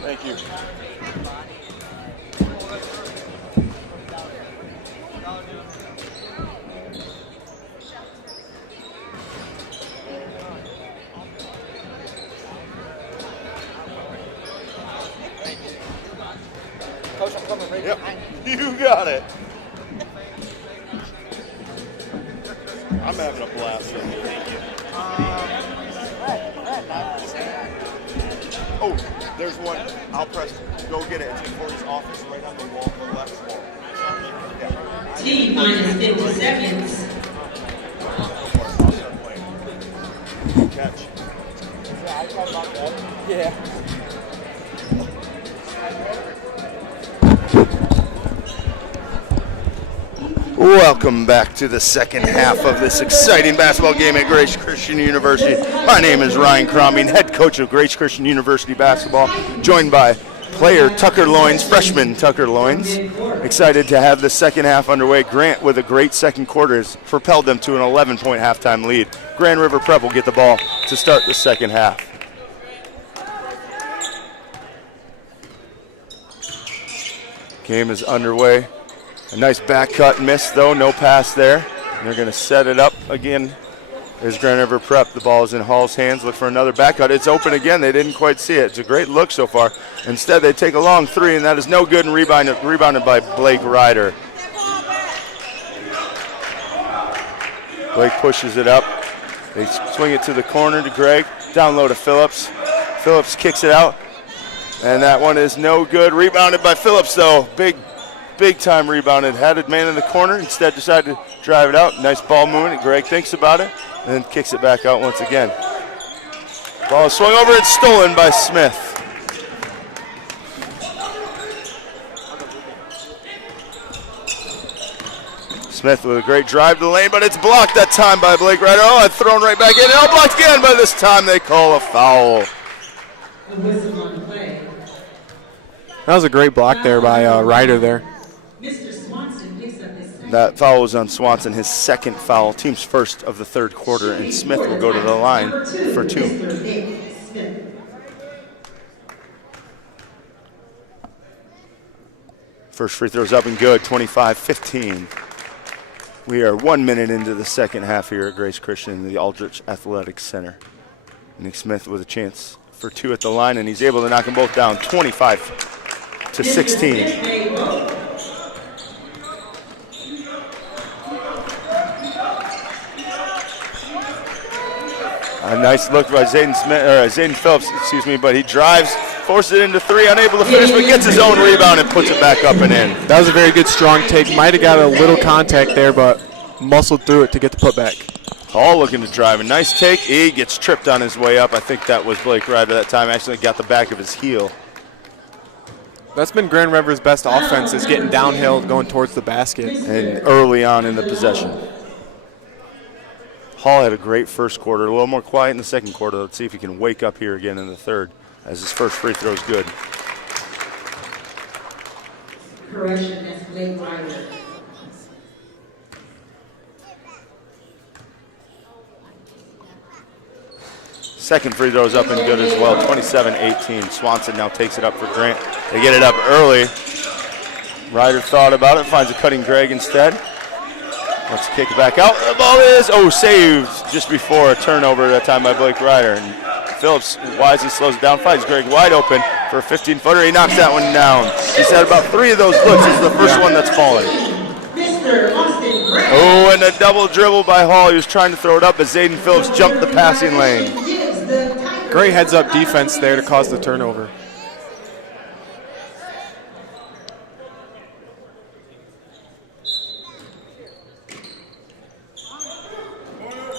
Thank you. Coach, I'm coming right Yep, behind you. you got it. I'm having a blast with you. Thank you. Oh, there's one. I'll press. Go get it. It's in Corey's office, right on the wall, the left wall. Yeah. T minus 50 seconds. Catch. Yeah. Welcome back to the second half of this exciting basketball game at Grace Christian University. My name is Ryan Croming, head coach of Grace Christian University basketball, joined by player Tucker Loins, freshman Tucker Loins. Excited to have the second half underway. Grant, with a great second quarter, has propelled them to an 11-point halftime lead. Grand River Prep will get the ball to start the second half. Game is underway. A nice back cut miss, though. No pass there. And they're going to set it up again. There's Grand River Prep. The ball is in Hall's hands. Look for another back cut. It's open again. They didn't quite see it. It's a great look so far. Instead, they take a long three, and that is no good and rebounded by Blake Ryder. Blake pushes it up. They swing it to the corner to Greg. Down low to Phillips. Phillips kicks it out. And that one is no good. Rebounded by Phillips, though. Big time rebounded. Had a man in the corner. Instead decided to drive it out. Nice ball movement. Greg thinks about it and then kicks it back out once again. Ball swung over and stolen by Smith. Smith with a great drive to the lane, but it's blocked that time by Blake Ryder. Oh, it's thrown right back in. Oh, blocked again, but this time they call a foul. A whistle on the play. That was a great block there by Ryder there. Mr. Swanson picks up his second. That foul was on Swanson, his second foul, team's first of the third quarter, and Smith will go to the line for two. Mr. Nick Smith. First free throw's up and good, 25-15. We are 1 minute into the second half here at Grace Christian in the Aldrich Athletic Center. Nick Smith with a chance for two at the line, and he's able to knock them both down, 25-16. A nice look by Zayden Phillips, but he drives, forces it into three, unable to finish, but gets his own rebound and puts it back up and in. That was a very good strong take. Might have got a little contact there, but muscled through it to get the putback. Hall looking to drive. A nice take. He gets tripped on his way up. I think that was Blake Ryder that time. Actually got the back of his heel. That's been Grand River's best offense, is getting downhill, going towards the basket. And early on in the possession. Hall had a great first quarter. A little more quiet in the second quarter. Let's see if he can wake up here again in the third, as his first free throw is good. Correction, that's Blake Ryder. Second free throw is up and good as well, 27-18. Swanson now takes it up for Grant. They get it up early. Ryder thought about it, finds a cutting Greg instead. Let's kick it back out. The ball is, saved just before a turnover that time by Blake Ryder. And Phillips wisely slows it down, finds Greg wide open for a 15-footer. He knocks that one down. He's had about three of those looks. This is the first one that's fallen. Mr. Austin Gray. Oh, and a double dribble by Hall. He was trying to throw it up, but Zayden Phillips jumped the passing lane. Great heads-up defense there to cause the turnover.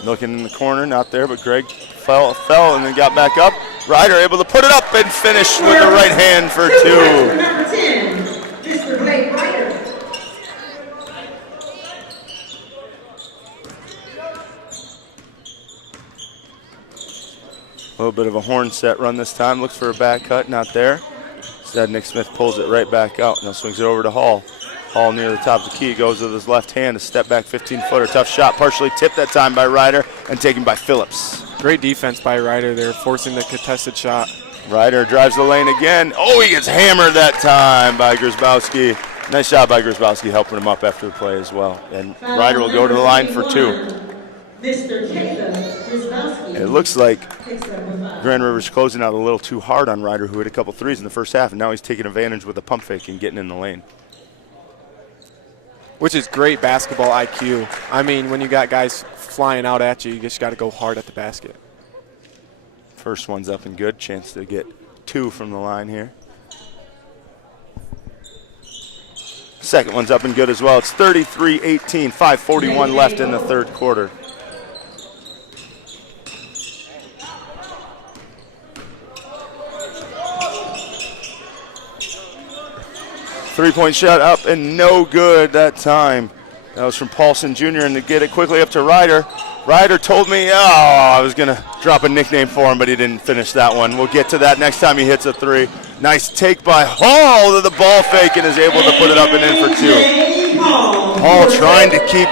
Looking in the corner, not there, but Greg fell and then got back up. Ryder able to put it up and finish with the right hand for two. Number 10, Mr. Blake Ryder. A little bit of a horn set run this time. Looks for a back cut, not there. Instead, Nick Smith pulls it right back out. Now swings it over to Hall. Hall near the top of the key, goes with his left hand, a step back 15-footer. Tough shot, partially tipped that time by Ryder and taken by Phillips. Great defense by Ryder there, forcing the contested shot. Ryder drives the lane again. Oh, he gets hammered that time by Grzybowski. Nice job by Grzybowski helping him up after the play as well. And Ryder will go to the line for 2. It looks like Grand River's closing out a little too hard on Ryder, who hit a couple threes in the first half, and now he's taking advantage with a pump fake and getting in the lane. Which is great basketball IQ. I mean, when you got guys flying out at you, you just got to go hard at the basket. First one's up and good. Chance to get 2 from the line here. Second one's up and good as well. It's 33-18, 5:41 left in the third quarter. Three-point shot up and no good that time. That was from Paulson Jr. and to get it quickly up to Ryder. Ryder told me, I was going to drop a nickname for him, but he didn't finish that one. We'll get to that next time he hits a 3. Nice take by Hall to the ball fake and is able to put it up and in for 2. Hall trying to keep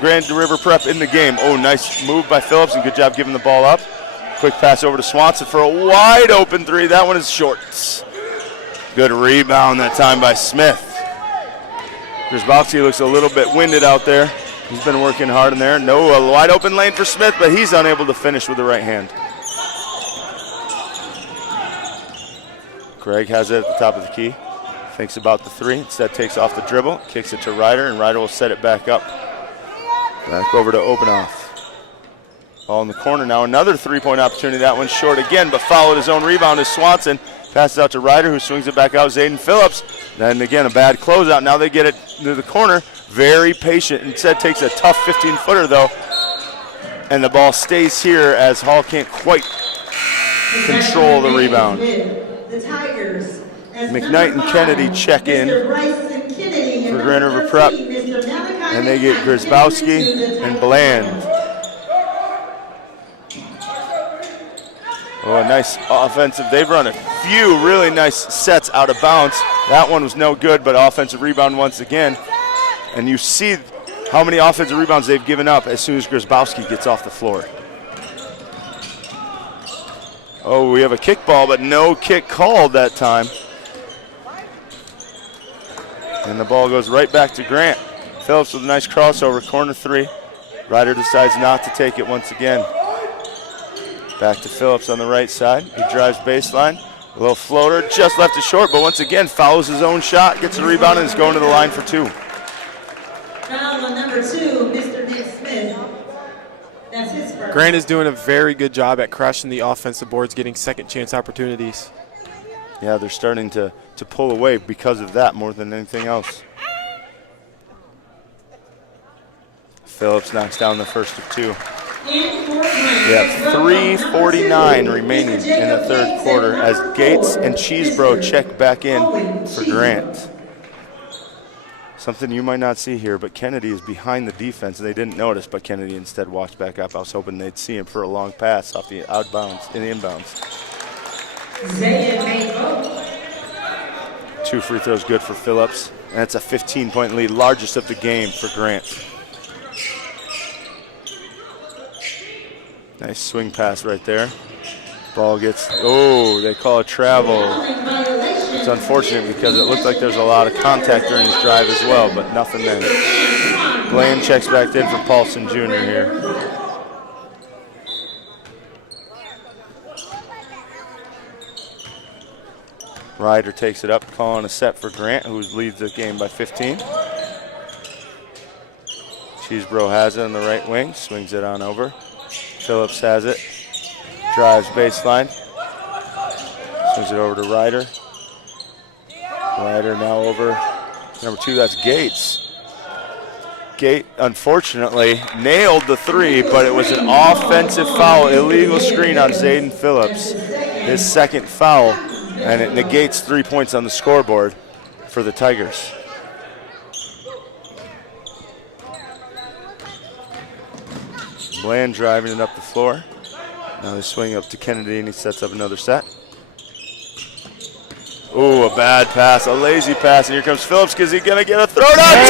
Grand River Prep in the game. Oh, nice move by Phillips and good job giving the ball up. Quick pass over to Swanson for a wide open 3. That one is short. Good rebound that time by Smith. Grzybowski looks a little bit winded out there. He's been working hard in there. No, a wide open lane for Smith, but he's unable to finish with the right hand. Greg has it at the top of the key. Thinks about the 3. Instead takes off the dribble, kicks it to Ryder, and Ryder will set it back up. Back over to Openoff. Ball in the corner now. Another 3-point opportunity. That one's short again, but followed his own rebound as Swanson. Passes out to Ryder, who swings it back out. Zayden Phillips. Then again, a bad closeout. Now they get it to the corner. Very patient. Instead takes a tough 15-footer, though. And the ball stays here as Hall can't quite control the rebound. McKnight and Kennedy check in for Grand River Prep. And they get Grzybowski and Bland. Oh, a nice offensive. They've run a few really nice sets out of bounds. That one was no good, but offensive rebound once again. And you see how many offensive rebounds they've given up as soon as Grzybowski gets off the floor. Oh, we have a kick ball, but no kick called that time. And the ball goes right back to Grant. Phillips with a nice crossover, corner 3. Ryder decides not to take it once again. Back to Phillips on the right side. He drives baseline. A little floater, just left it short, but once again fouls his own shot, gets the rebound, and is going to the line for 2. Foul on number 2, Mr. Nick Smith. That's his first. Grant is doing a very good job at crushing the offensive boards, getting second chance opportunities. Yeah, they're starting to pull away because of that more than anything else. Phillips knocks down the first of 2. We have 3:49 remaining in the third quarter as Gates and Cheesebro check back in for Grant. Something you might not see here, but Kennedy is behind the defense. They didn't notice, but Kennedy instead walked back up. I was hoping they'd see him for a long pass off the outbounds, in the inbounds. 2 free throws good for Phillips, and it's a 15-point lead, largest of the game for Grant. Nice swing pass right there. Ball gets, they call it travel. It's unfortunate because it looked like there's a lot of contact during his drive as well, but nothing then. Bland checks back in for Paulson Jr. here. Ryder takes it up, calling a set for Grant, who leads the game by 15. Cheesebro has it on the right wing, swings it on over. Phillips has it, drives baseline, swings it over to Ryder. Ryder now over number 2, that's Gates. Gate, unfortunately, nailed the 3, but it was an offensive foul, illegal screen on Zayden Phillips. His second foul, and it negates 3 points on the scoreboard for the Tigers. Bland driving it up the floor. Now they swing up to Kennedy and he sets up another set. Ooh, a bad pass, a lazy pass, and here comes Phillips because he's going to get a throw down to it.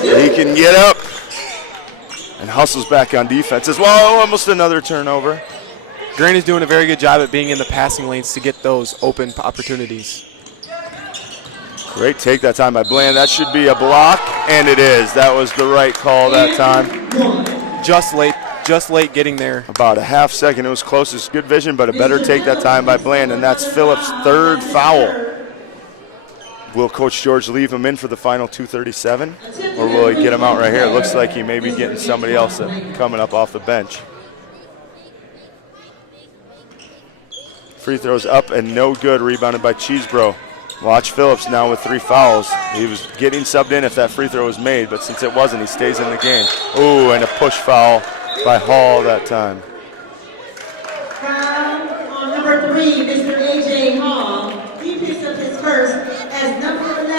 Slam! He can get up. And hustles back on defense as well. Almost another turnover. Grant is doing a very good job at being in the passing lanes to get those open opportunities. Great take that time by Bland. That should be a block, and it is. That was the right call that time. Just late getting there. About a half second. It was closest. Good vision, but a better take that time by Bland, and that's Phillips' third foul. Will Coach George leave him in for the final 2:37, or will he get him out right here? It looks like he may be getting somebody else coming up off the bench. Free throws up and no good. Rebounded by Cheesebro. Watch Phillips now with 3 fouls. He was getting subbed in if that free throw was made, but since it wasn't, he stays in the game. Ooh, and a push foul by Hall that time. Foul on number 3, Mr. A.J. Hall. He picks up his first as number 11,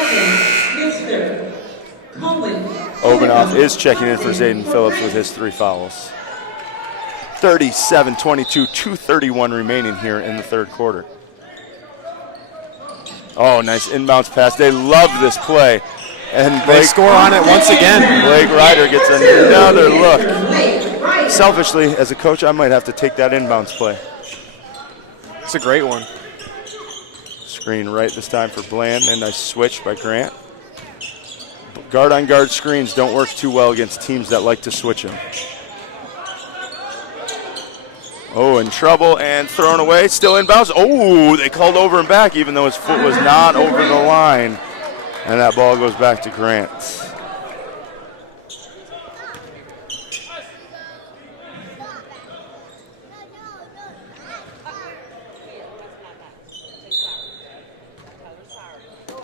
Mr. Cohen. Obanoff is checking in for Zayden Phillips with his 3 fouls. 37-22, 2:31 remaining here in the third quarter. Oh, nice inbounds pass. They love this play. And They score on it once again. Blake Ryder gets another look. Selfishly, as a coach, I might have to take that inbounds play. It's a great one. Screen right this time for Bland, and nice switch by Grant. Guard-on-guard screens don't work too well against teams that like to switch them. Oh, in trouble and thrown away. Still inbounds. Oh, they called over and back, even though his foot was not over the line. And that ball goes back to Grant.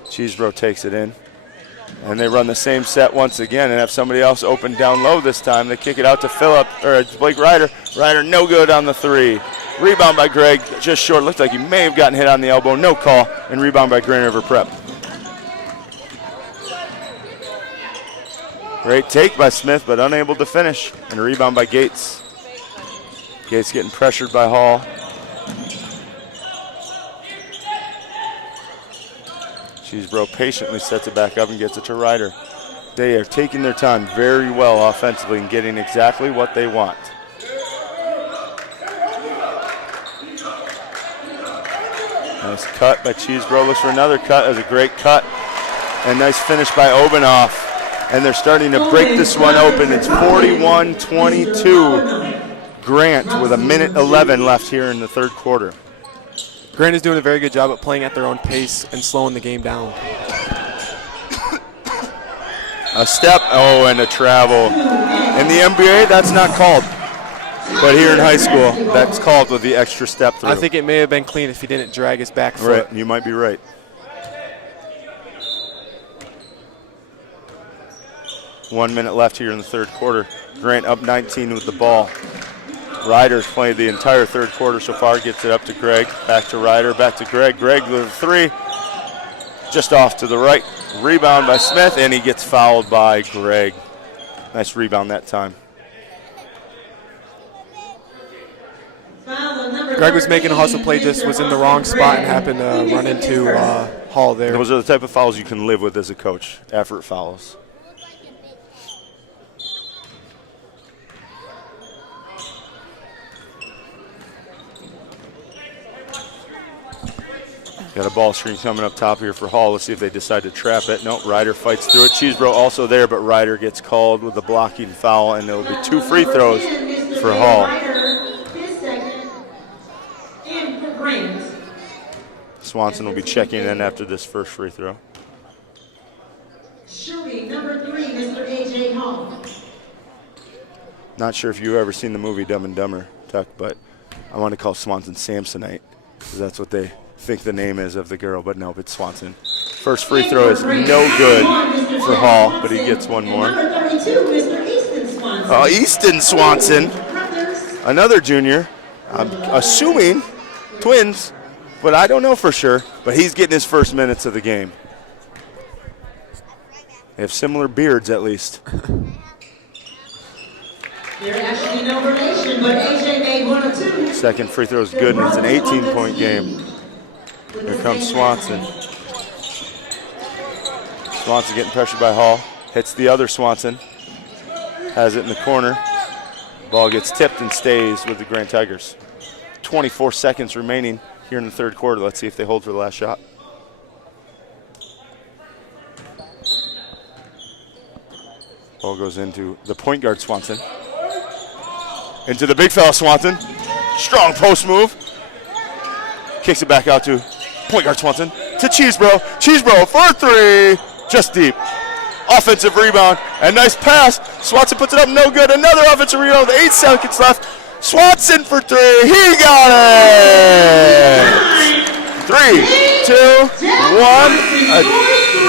Cheesebro takes it in. And they run the same set once again and have somebody else open down low this time. They kick it out to Blake Ryder. Ryder no good on the 3. Rebound by Greg, just short. Looked like he may have gotten hit on the elbow. No call. And rebound by Grand River Prep. Great take by Smith, but unable to finish. And a rebound by Gates. Gates getting pressured by Hall. Cheesebro patiently sets it back up and gets it to Ryder. They are taking their time very well offensively and getting exactly what they want. Nice cut by Cheesebro. Looks for another cut. That was a great cut. And nice finish by Obanoff. And they're starting to break this one open. It's 41-22. Grant with 1:11 left here in the third quarter. Grant is doing a very good job at playing at their own pace and slowing the game down. A step, oh, and a travel. In the NBA, that's not called. But here in high school, that's called with the extra step through. I think it may have been clean if he didn't drag his back foot. Right, you might be right. One minute left here in the third quarter. Grant up 19 with the ball. Ryder's played the entire third quarter so far. Gets it up to Greg. Back to Ryder. Back to Greg. Greg with a 3. Just off to the right. Rebound by Smith, and he gets fouled by Greg. Nice rebound that time. Greg was making a hustle play, just was in the wrong spot and happened to run into Hall there. Those are the type of fouls you can live with as a coach. Effort fouls. Got a ball screen coming up top here for Hall. Let's see if they decide to trap it. Nope, Ryder fights through it. Cheesebro also there, but Ryder gets called with a blocking foul, and there will be 2 free throws for Hall. Swanson will be checking in after this first free throw. Shooting number 3, Mr. A.J. Hall. Not sure if you've ever seen the movie Dumb and Dumber, Tuck, but I want to call Swanson Samsonite because that's what they think the name is of the girl, but nope, it's Swanson. First free throw is no good for Hall, but he gets one more. Number 32, Mr. Easton Swanson. Oh, Easton Swanson, another junior. I'm assuming twins, but I don't know for sure. But he's getting his first minutes of the game. They have similar beards, at least. There actually no relation, but AJ made 1 or 2. Second free throw is good, and it's an 18-point game. Here comes Swanson. Swanson getting pressured by Hall. Hits the other Swanson. Has it in the corner. Ball gets tipped and stays with the Grant Tigers. 24 seconds remaining here in the third quarter. Let's see if they hold for the last shot. Ball goes into the point guard, Swanson. Into the big fella, Swanson. Strong post move. Kicks it back out to point guard Swanson. To Cheesebro. Cheesebro for three. Just deep. Offensive rebound. And nice pass. Swanson puts it up, no good. Another offensive rebound with 8 seconds left. Swanson for three. He got it. 3, 2, 1.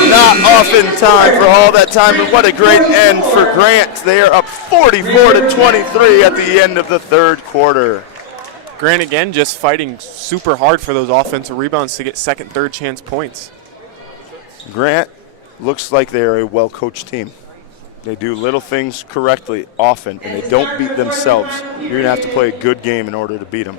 Not off in time for all that time, and what a great end for Grant. They are up 44-23 at the end of the third quarter. Grant again just fighting super hard for those offensive rebounds to get second, third chance points. Grant looks like they're a well-coached team. They do little things correctly often, and they don't beat themselves. You're going to have to play a good game in order to beat them.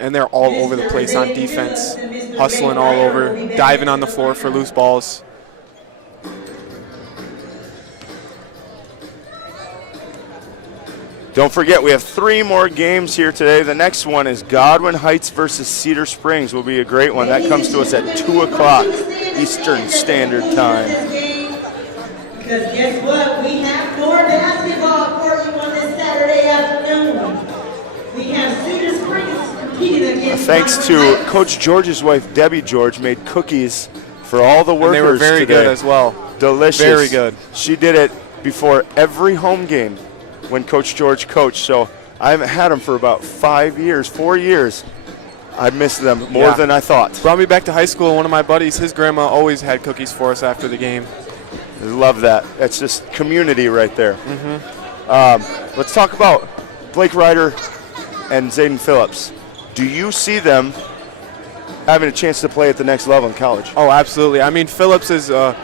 And they're all over the place on defense, hustling all over, diving on the floor for loose balls. Don't forget, we have 3 more games here today. The next one is Godwin Heights versus Cedar Springs. Will be a great one. That comes to us at 2 o'clock Eastern Standard Time. Because guess what? We have more basketball for you on this Saturday afternoon. We have Cedar Springs competing against. Thanks to Coach George's wife, Debbie George, made cookies for all the workers. And they were very today. good as well. Delicious. Very good. She did it before every home game when Coach George coached. So I haven't had them for about 4 years. I miss them more than I thought. Brought me back to high school. One of my buddies, his grandma always had cookies for us after the game. I love that. That's just community right there. Let's talk about Blake Ryder and Zayden Phillips. Do you see them having a chance to play at the next level in college? Oh, absolutely. I mean, Phillips is a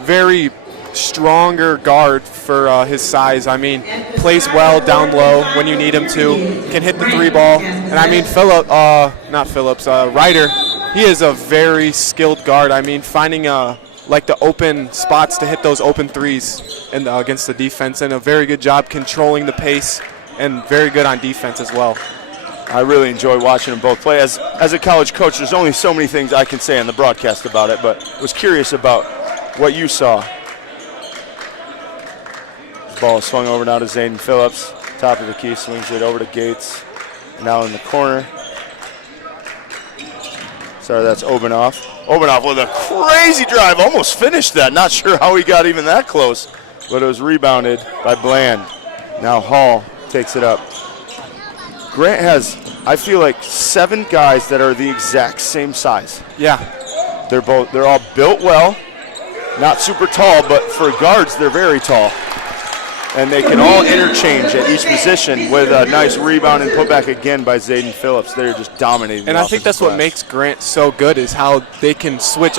very stronger guard for his size. I mean, plays well down low when you need him to, can hit the 3 ball. And I mean, Ryder, he is a very skilled guard. I mean, finding like the open spots to hit those open threes and against the defense, and a very good job controlling the pace and very good on defense as well. I really enjoy watching them both play. As a college coach, there's only so many things I can say on the broadcast about it, but I was curious about what you saw. Ball swung over now to Zayden Phillips. Top of the key, swings it over to Gates. Now in the corner. Sorry, that's Obanoff. Obanoff with a crazy drive, almost finished that. Not sure how he got even that close, but it was rebounded by Bland. Now Hall takes it up. Grant has, I feel like, 7 guys that are the exact same size. Yeah. They're all built well, not super tall, but for guards, they're very tall. And they can all interchange at each position with a nice rebound and put back again by Zayden Phillips. They're just dominating. And I think that's what makes Grant so good, is how they can switch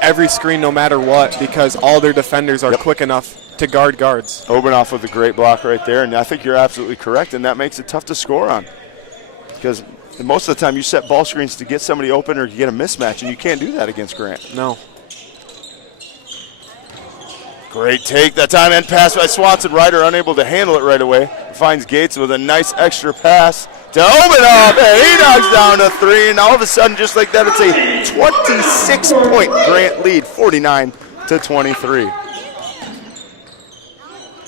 every screen no matter what, because all their defenders are quick enough to guard guards. Obanoff with a great block right there, and I think you're absolutely correct, and that makes it tough to score on. Because most of the time you set ball screens to get somebody open or to get a mismatch, and you can't do that against Grant. No. Great take that time, and pass by Swanson. Ryder unable to handle it right away. Finds Gates with a nice extra pass to Obanoff, and he knocks down a 3, and all of a sudden, just like that, it's a 26-point Grant lead, 49-23.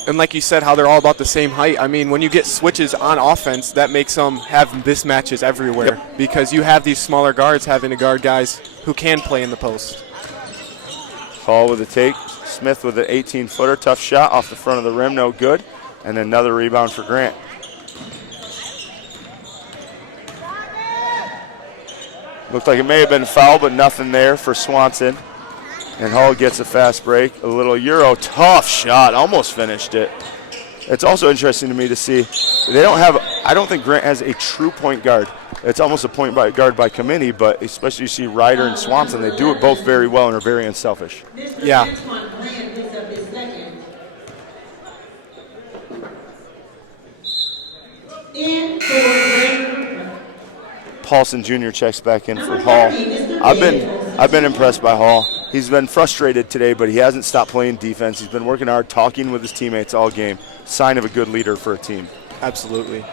And like you said, how they're all about the same height. I mean, when you get switches on offense, that makes them have mismatches everywhere, because you have these smaller guards having to guard guys who can play in the post. Hall with a take. Smith with an 18-footer. Tough shot off the front of the rim, no good. And another rebound for Grant. Looked like it may have been foul, but nothing there for Swanson. And Hall gets a fast break. A little Euro. Tough shot. Almost finished it. It's also interesting to me to see they don't have, I don't think Grant has a true point guard. It's almost a point guard by committee, but especially you see Ryder and Swanson, they do it both very well and are very unselfish. Yeah. Paulson Jr. checks back in for Hall. I've been impressed by Hall. He's been frustrated today, but he hasn't stopped playing defense. He's been working hard, talking with his teammates all game. sign of a good leader for a team. Absolutely.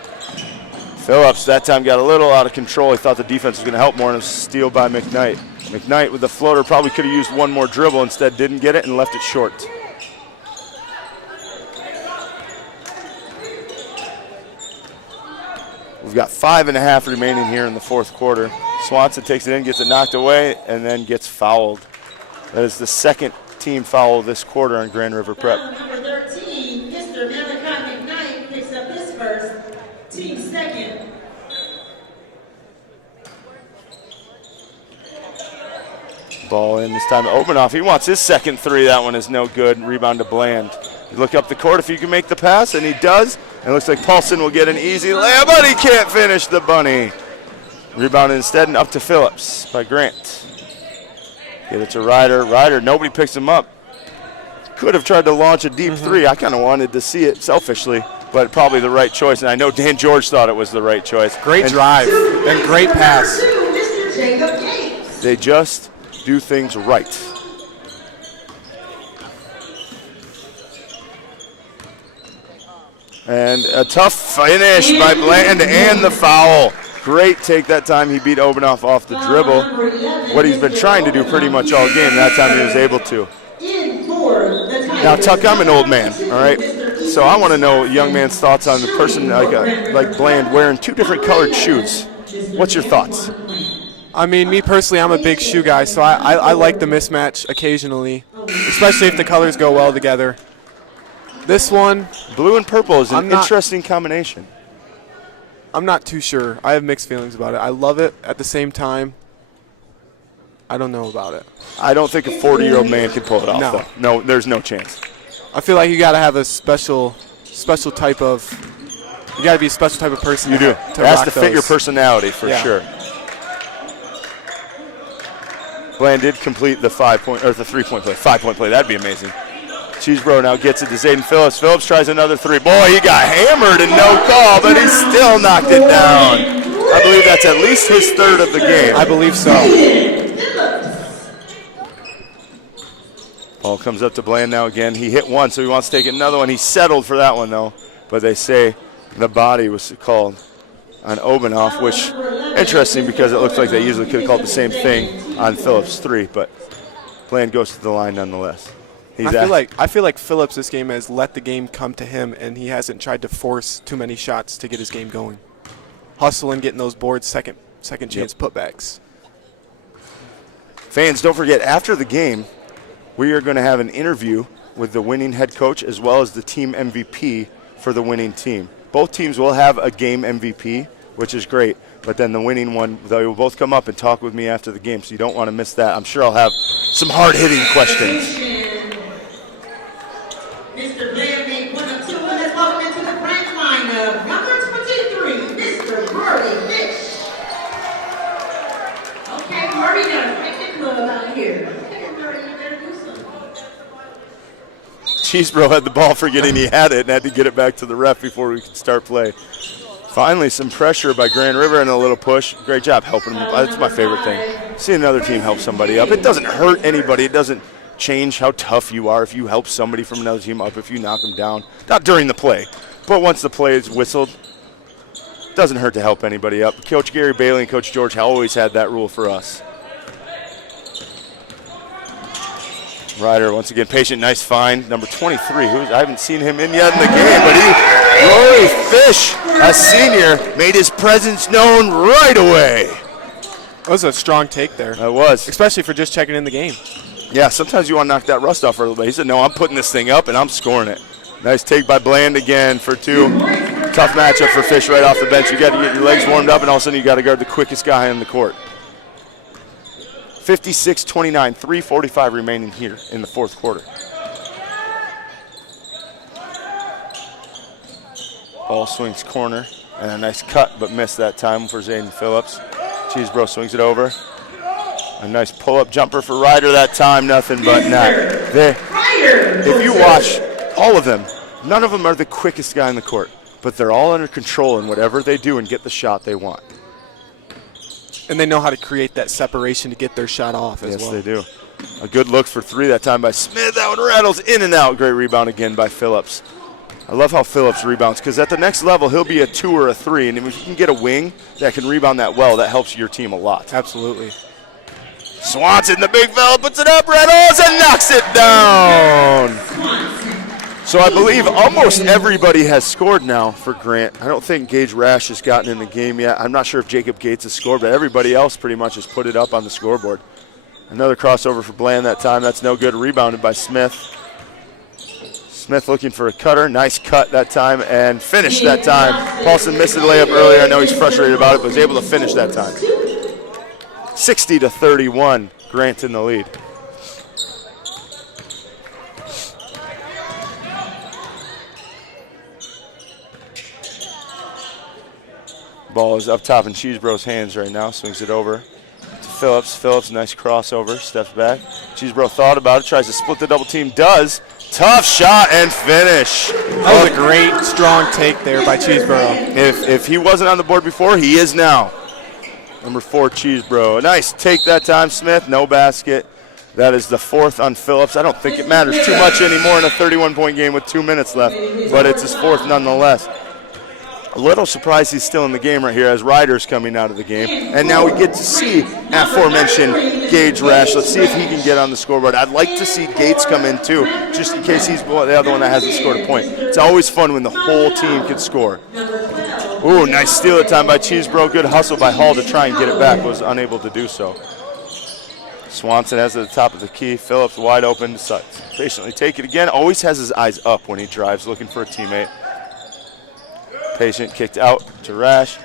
Phillips that time got a little out of control. He thought the defense was going to help more, and it was a steal by McKnight. McKnight with the floater probably could have used one more dribble, instead didn't get it and left it short. We've got 5.5 remaining here in the fourth quarter. Swanson takes it in, gets it knocked away, and then gets fouled. That is the second team foul this quarter on Grand River Prep. Number 13, Mr. Malachi McKnight picks up his first, team second. Ball in this time to Obanoff. He wants his second three. That one is no good. Rebound to Bland. You look up the court if you can make the pass, and he does. And it looks like Paulson will get an easy layup, but he can't finish the bunny. Rebound instead and up to Phillips by Grant. Get it to Ryder. Ryder, nobody picks him up. Could have tried to launch a deep three. I kind of wanted to see it selfishly, but probably the right choice. And I know Dan George thought it was the right choice. Great drive and great pass. Mr. Jacob Gates. They just do things right. And a tough finish by Bland and the foul. Great take that time. He beat Obanoff off the dribble. What he's been trying to do pretty much all game. That time he was able to. Now, Tuck, I'm an old man, all right? So I want to know a young man's thoughts on the person like Bland wearing two different colored shoes. What's your thoughts? I mean, me personally, I'm a big shoe guy, so I like the mismatch occasionally, especially if the colors go well together. This one, blue and purple is an not interesting combination. I'm not too sure. I have mixed feelings about it. I love it. At the same time, I don't know about it. I don't think a 40-year-old man can pull it off, though. No, there's no chance. I feel like you got to have a special type of, you got to be a special type of person. You do. To it has rock to fit those. your personality for sure. Bland did complete the 3-point play. 5-point play. That'd be amazing. Cheesebro now gets it to Zayden Phillips. Phillips tries another three. Boy, he got hammered and no call, but he still knocked it down. I believe that's at least his third of the game. I believe so. Ball comes up to Bland now again. He hit one, so he wants to take another one. He settled for that one, though. But they say the body was called on Obanoff, which interesting because it looks like they usually could have called the same thing on Phillips' three, but Bland goes to the line nonetheless. I feel like Phillips this game has let the game come to him, and he hasn't tried to force too many shots to get his game going. Hustling, getting those boards, second chance putbacks. Fans, don't forget, after the game, we are going to have an interview with the winning head coach as well as the team MVP for the winning team. Both teams will have a game MVP, which is great, but then the winning one, they will both come up and talk with me after the game, so you don't want to miss that. I'm sure I'll have some hard-hitting questions. Mr. Blair made 1 of 2, and let's welcome into the branch line of number 23, Mr. Murray Fish. Okay, Murray, gonna take the club out of here. Okay, Murray, you better do something. Cheesebro had the ball forgetting he had it and had to get it back to the ref before we could start play. Finally, some pressure by Grand River and a little push. Great job helping them. That's my favorite thing. See another team help somebody up. It doesn't hurt anybody. It doesn't change how tough you are if you help somebody from another team up, if you knock them down. Not during the play, but once the play is whistled, it doesn't hurt to help anybody up. Coach Gary Bailey and Coach George always had that rule for us. Ryder, once again, patient, nice find. Number 23, I haven't seen him in yet in the game, but Rory Fish, a senior, made his presence known right away. That was a strong take there. That was. Especially for just checking in the game. Yeah, sometimes you want to knock that rust off for a little bit. He said, no, I'm putting this thing up, and I'm scoring it. Nice take by Bland again for 2. Tough matchup for Fish right off the bench. You got to get your legs warmed up, and all of a sudden you got to guard the quickest guy on the court. 56-29, 3:45 remaining here in the fourth quarter. Ball swings corner, and a nice cut, but missed that time for Zayden Phillips. Cheesebro swings it over. A nice pull-up jumper for Ryder that time, nothing but net. If you watch all of them, none of them are the quickest guy in the court, but they're all under control in whatever they do and get the shot they want. And they know how to create that separation to get their shot off as well. Yes, they do. A good look for 3 that time by Smith. That one rattles in and out. Great rebound again by Phillips. I love how Phillips rebounds because at the next level, he'll be a 2 or a 3. And if you can get a wing that can rebound that well, that helps your team a lot. Absolutely. Swanson, the big fella, puts it up, Red O's, and knocks it down. So I believe almost everybody has scored now for Grant. I don't think Gage Rash has gotten in the game yet. I'm not sure if Jacob Gates has scored, but everybody else pretty much has put it up on the scoreboard. Another crossover for Bland that time. That's no good. Rebounded by Smith. Smith looking for a cutter. Nice cut that time and finished that time. Paulson missed the layup earlier. I know he's frustrated about it, but was able to finish that time. 60-31, Grant in the lead. Ball is up top in Cheesebro's hands right now. Swings it over to Phillips. Phillips, nice crossover, steps back. Cheesebro thought about it, tries to split the double team, does. Tough shot and finish. That was a great, strong take there by Cheesebro. If he wasn't on the board before, he is now. Number 4, Cheesebro. A nice take that time, Smith. No basket. That is the 4th on Phillips. I don't think it matters too much anymore in a 31-point game with 2 minutes left, but it's his 4th nonetheless. A little surprised he's still in the game right here as Ryder's coming out of the game. And now we get to see aforementioned Gage Rash. Let's see if he can get on the scoreboard. I'd like to see Gates come in too, just in case he's the other one that hasn't scored a point. It's always fun when the whole team can score. Ooh, nice steal at time by Cheesebro. Good hustle by Hall to try and get it back. Was unable to do so. Swanson has it at the top of the key. Phillips wide open. Patiently take it again. Always has his eyes up when he drives, looking for a teammate. Patient kicked out to Rash.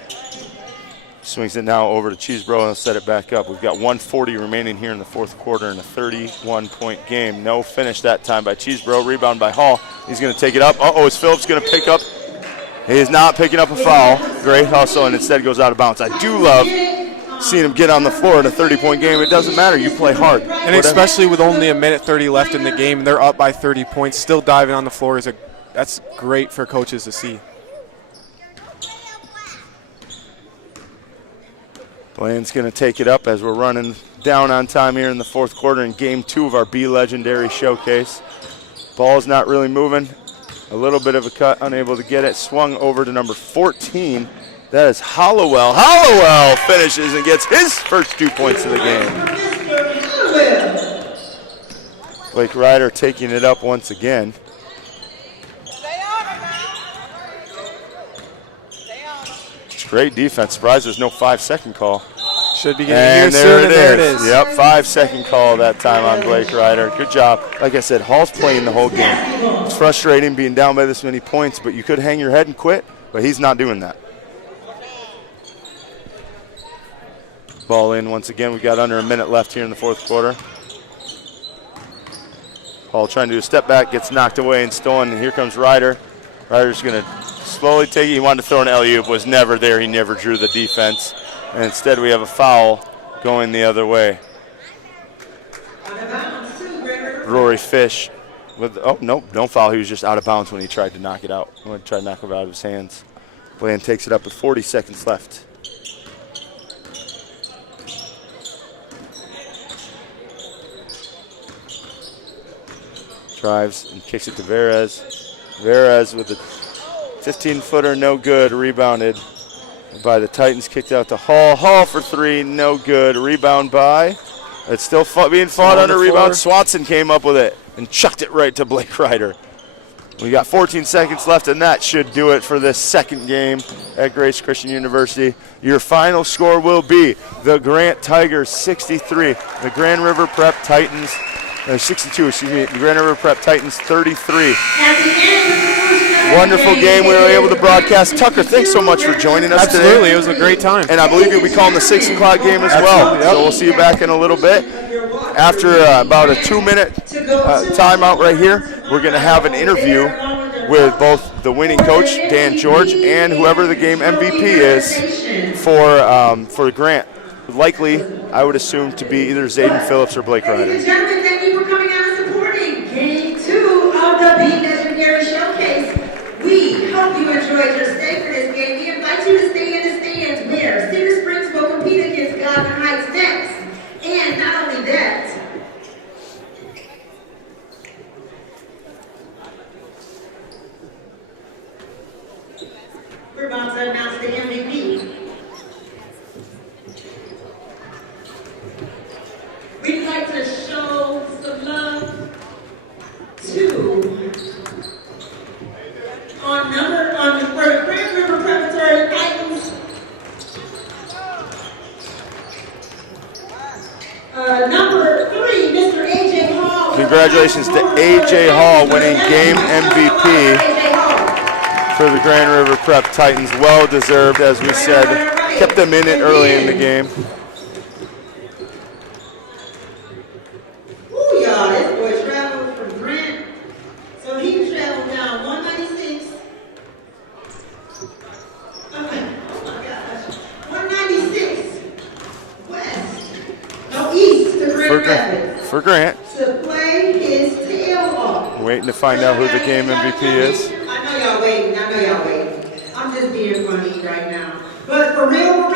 Swings it now over to Cheesebro and he'll set it back up. We've got 1:40 remaining here in the 4th quarter in a 31-point game. No finish that time by Cheesebro. Rebound by Hall. He's going to take it up. Uh-oh, is Phillips going to pick up? He is not picking up a foul. Great hustle, and instead goes out of bounds. I do love seeing him get on the floor in a 30-point game. It doesn't matter. You play hard. And especially with only a minute 30 left in the game, they're up by 30 points. Still diving on the floor that's great for coaches to see. Bland's going to take it up as we're running down on time here in the 4th quarter in Game 2 of our Be Legendary Showcase. Ball's not really moving. A little bit of a cut, unable to get it. Swung over to number 14. That is Hollowell. Hollowell finishes and gets his first 2 points of the game. Blake Ryder taking it up once again. Great defense. Surprised there's no 5-second call. Should be getting here soon, and there it is. Yep, 5-second call that time on Blake Ryder. Good job. Like I said, Hall's playing the whole game. It's frustrating being down by this many points, but you could hang your head and quit, but he's not doing that. Ball in once again. We got under a minute left here in the 4th quarter. Hall trying to do a step back, gets knocked away and stolen, and here comes Ryder. Ryder's going to slowly take it. He wanted to throw an alley-oop, was never there. He never drew the defense. And instead we have a foul going the other way. Rory Fish with, oh, nope, no foul. He was just out of bounds when he tried to knock it out. When he tried to knock it out of his hands. Bland takes it up with 40 seconds left. Drives and kicks it to Verez. Verez with a 15-footer, no good, rebounded by the Titans, kicked out to Hall. Hall for 3, no good. Rebound by, it's still being fought under rebound. Swanson came up with it and chucked it right to Blake Ryder. We got 14 seconds left, and that should do it for this second game at Grace Christian University. Your final score will be the Grant Tigers 63, the Grand River Prep Titans 62, excuse me, the Grand River Prep Titans 33. Wonderful game we were able to broadcast. Tucker, thanks so much for joining us today. Absolutely, it was a great time. And I believe you'll be calling the 6 o'clock game as well. Yep. So we'll see you back in a little bit. After about a 2-minute timeout right here, we're going to have an interview with both the winning coach, Dan George, and whoever the game MVP is for Grant. Likely, I would assume, to be either Zayden Phillips or Blake Ryder. Ladies and gentlemen, thank you for coming out and supporting Game 2 of the Be Legendary Showcase. We hope you enjoyed your stay for this game. We invite you to stay in the stands where Cedar Springs will compete against Godwin Heights next. And not only that, Number 3, Mr. A.J. Hall. Congratulations to A.J. Hall winning game MVP for the Grand River Prep Titans. Well deserved, as we said. Kept them in it early in the game. Ooh, y'all, this boy traveled from Grant. So he traveled down 196. Oh my gosh. 196 west. No, east to Grand Rapids. For Grant. To play his tail off. Waiting to find out who the game MVP is. I know y'all waiting. I'm just being funny right now. But for real,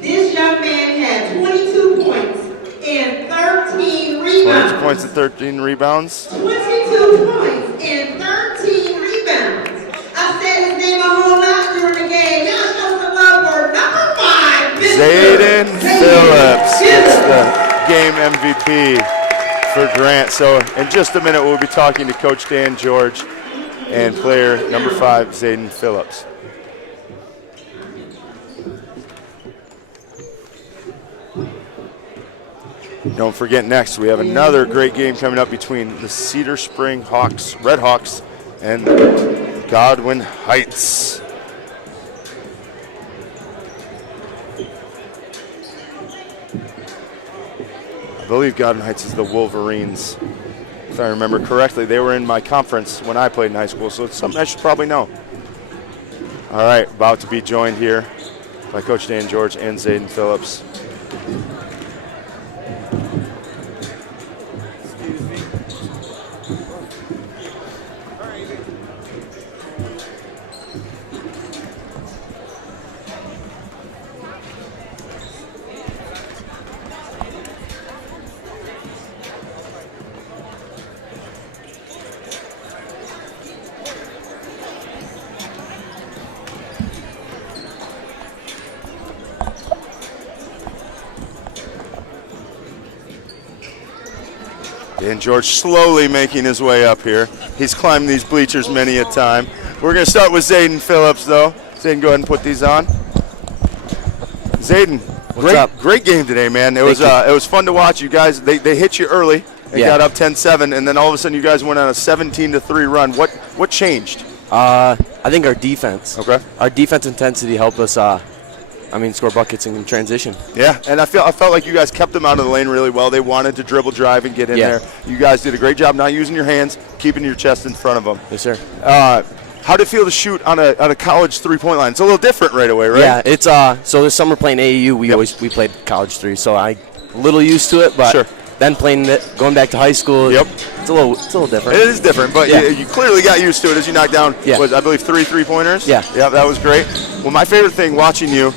this young man had 22 points and 13 rebounds. 22 points and 13 rebounds. 22 points and 13 rebounds. I said his name a whole lot during the game. Y'all show some love for number 5, Mr. Zayden Phillips gets the game MVP for Grant. So in just a minute, we'll be talking to Coach Dan George and player number 5, Zayden Phillips. Don't forget, next we have another great game coming up between the Cedar Spring Hawks, Red Hawks, and Godwin Heights. I believe Godwin Heights is the Wolverines. If I remember correctly, they were in my conference when I played in high school, so it's something I should probably know. All right, about to be joined here by Coach Dan George and Zayden Phillips. Dan George slowly making his way up here. He's climbed these bleachers many a time. We're going to start with Zayden Phillips, though. Zayden, go ahead and put these on. Zayden, great game today, man. It was fun to watch. You guys, they hit you early and got up 10-7, and then all of a sudden you guys went on a 17-3 run. What changed? I think our defense. Okay. Our defense intensity helped us. Score buckets in transition. Yeah, and I felt like you guys kept them out of the lane really well. They wanted to dribble, drive, and get in there. You guys did a great job not using your hands, keeping your chest in front of them. Yes, sir. How did it feel to shoot on a college three-point line? It's a little different right away, right? Yeah, it's so this summer playing AAU, we played college three, so I a little used to it, but sure. Then going back to high school, it's a little different. It is different, but you clearly got used to it as you knocked down. I believe 3 3-pointers. Yeah, that was great. Well, my favorite thing watching you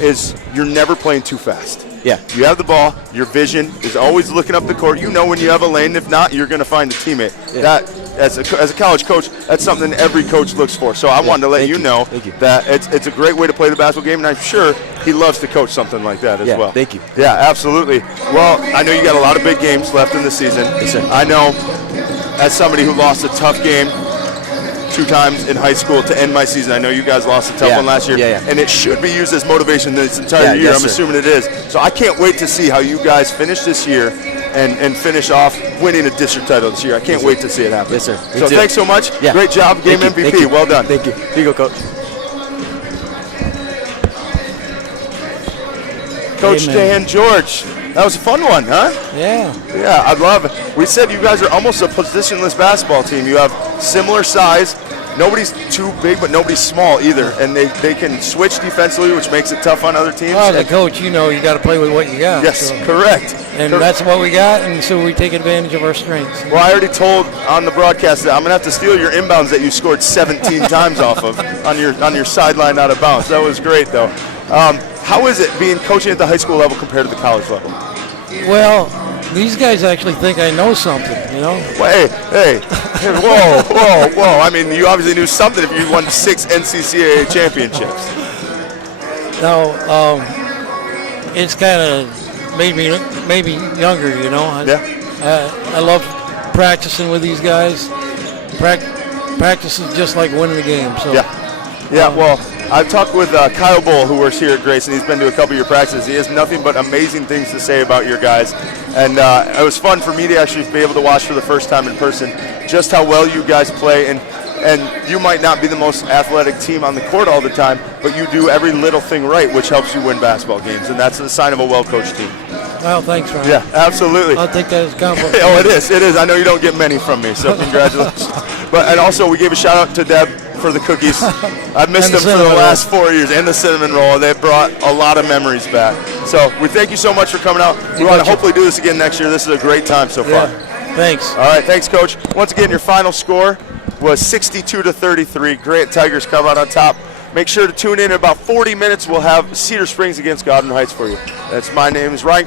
is you're never playing too fast. Yeah. You have the ball. Your vision is always looking up the court. You know when you have a lane. If not, you're going to find a teammate. Yeah. That, as a college coach, that's something every coach looks for. So I wanted to let you know that it's a great way to play the basketball game, and I'm sure he loves to coach something like that as well. Thank you. Yeah, absolutely. Well, I know you got a lot of big games left in the season. Yes, sir. I know, as somebody who lost a tough game 2 times in high school to end my season. I know you guys lost a tough one last year, and it should be used as motivation this entire year. I'm assuming it is. So I can't wait to see how you guys finish this year and finish off winning a district title this year. I can't wait to see it happen. Yes, sir. So thanks so much. Yeah. Great job, game MVP. Thank you. Well done. Thank you. Here you go, Coach. Coach Dan George. That was a fun one, huh? Yeah. Yeah, I love it. We said you guys are almost a positionless basketball team. You have similar size. Nobody's too big, but nobody's small either. And they can switch defensively, which makes it tough on other teams. Well, the coach, you got to play with what you got. Yes, correct. And that's what we got, and so we take advantage of our strengths. Well, I already told on the broadcast that I'm going to have to steal your inbounds that you scored 17 times off of on your sideline out of bounds. That was great, though. How is it being coaching at the high school level compared to the college level? Well, these guys actually think I know something, Well, hey, whoa. I mean, you obviously knew something if you won 6 NCCAA championships. No, it's kind of made me maybe younger, I love practicing with these guys. Practice is just like winning the game. So Yeah. Well, I've talked with Kyle Bull, who works here at Grayson. He's been to a couple of your practices. He has nothing but amazing things to say about your guys. And it was fun for me to actually be able to watch for the first time in person just how well you guys play. And you might not be the most athletic team on the court all the time, but you do every little thing right, which helps you win basketball games. And that's the sign of a well-coached team. Well, thanks, Ryan. Yeah, absolutely. I'll take that as a compliment. Oh, it is. It is. I know you don't get many from me, so congratulations. And also, we gave a shout out to Deb for the cookies. I've missed And the them for the cinnamon last 4 years, and the cinnamon roll. They've brought a lot of memories back. So we thank you so much for coming out. We want to betcha. hopefully do this again next year. This is a great time so far. Yeah, thanks. All right, thanks, Coach. Once again, your final score was 62-33. Grant Tigers come out on top. Make sure to tune in. In about 40 minutes, we'll have Cedar Springs against Godwin Heights for you. My name is Ryan Crawford.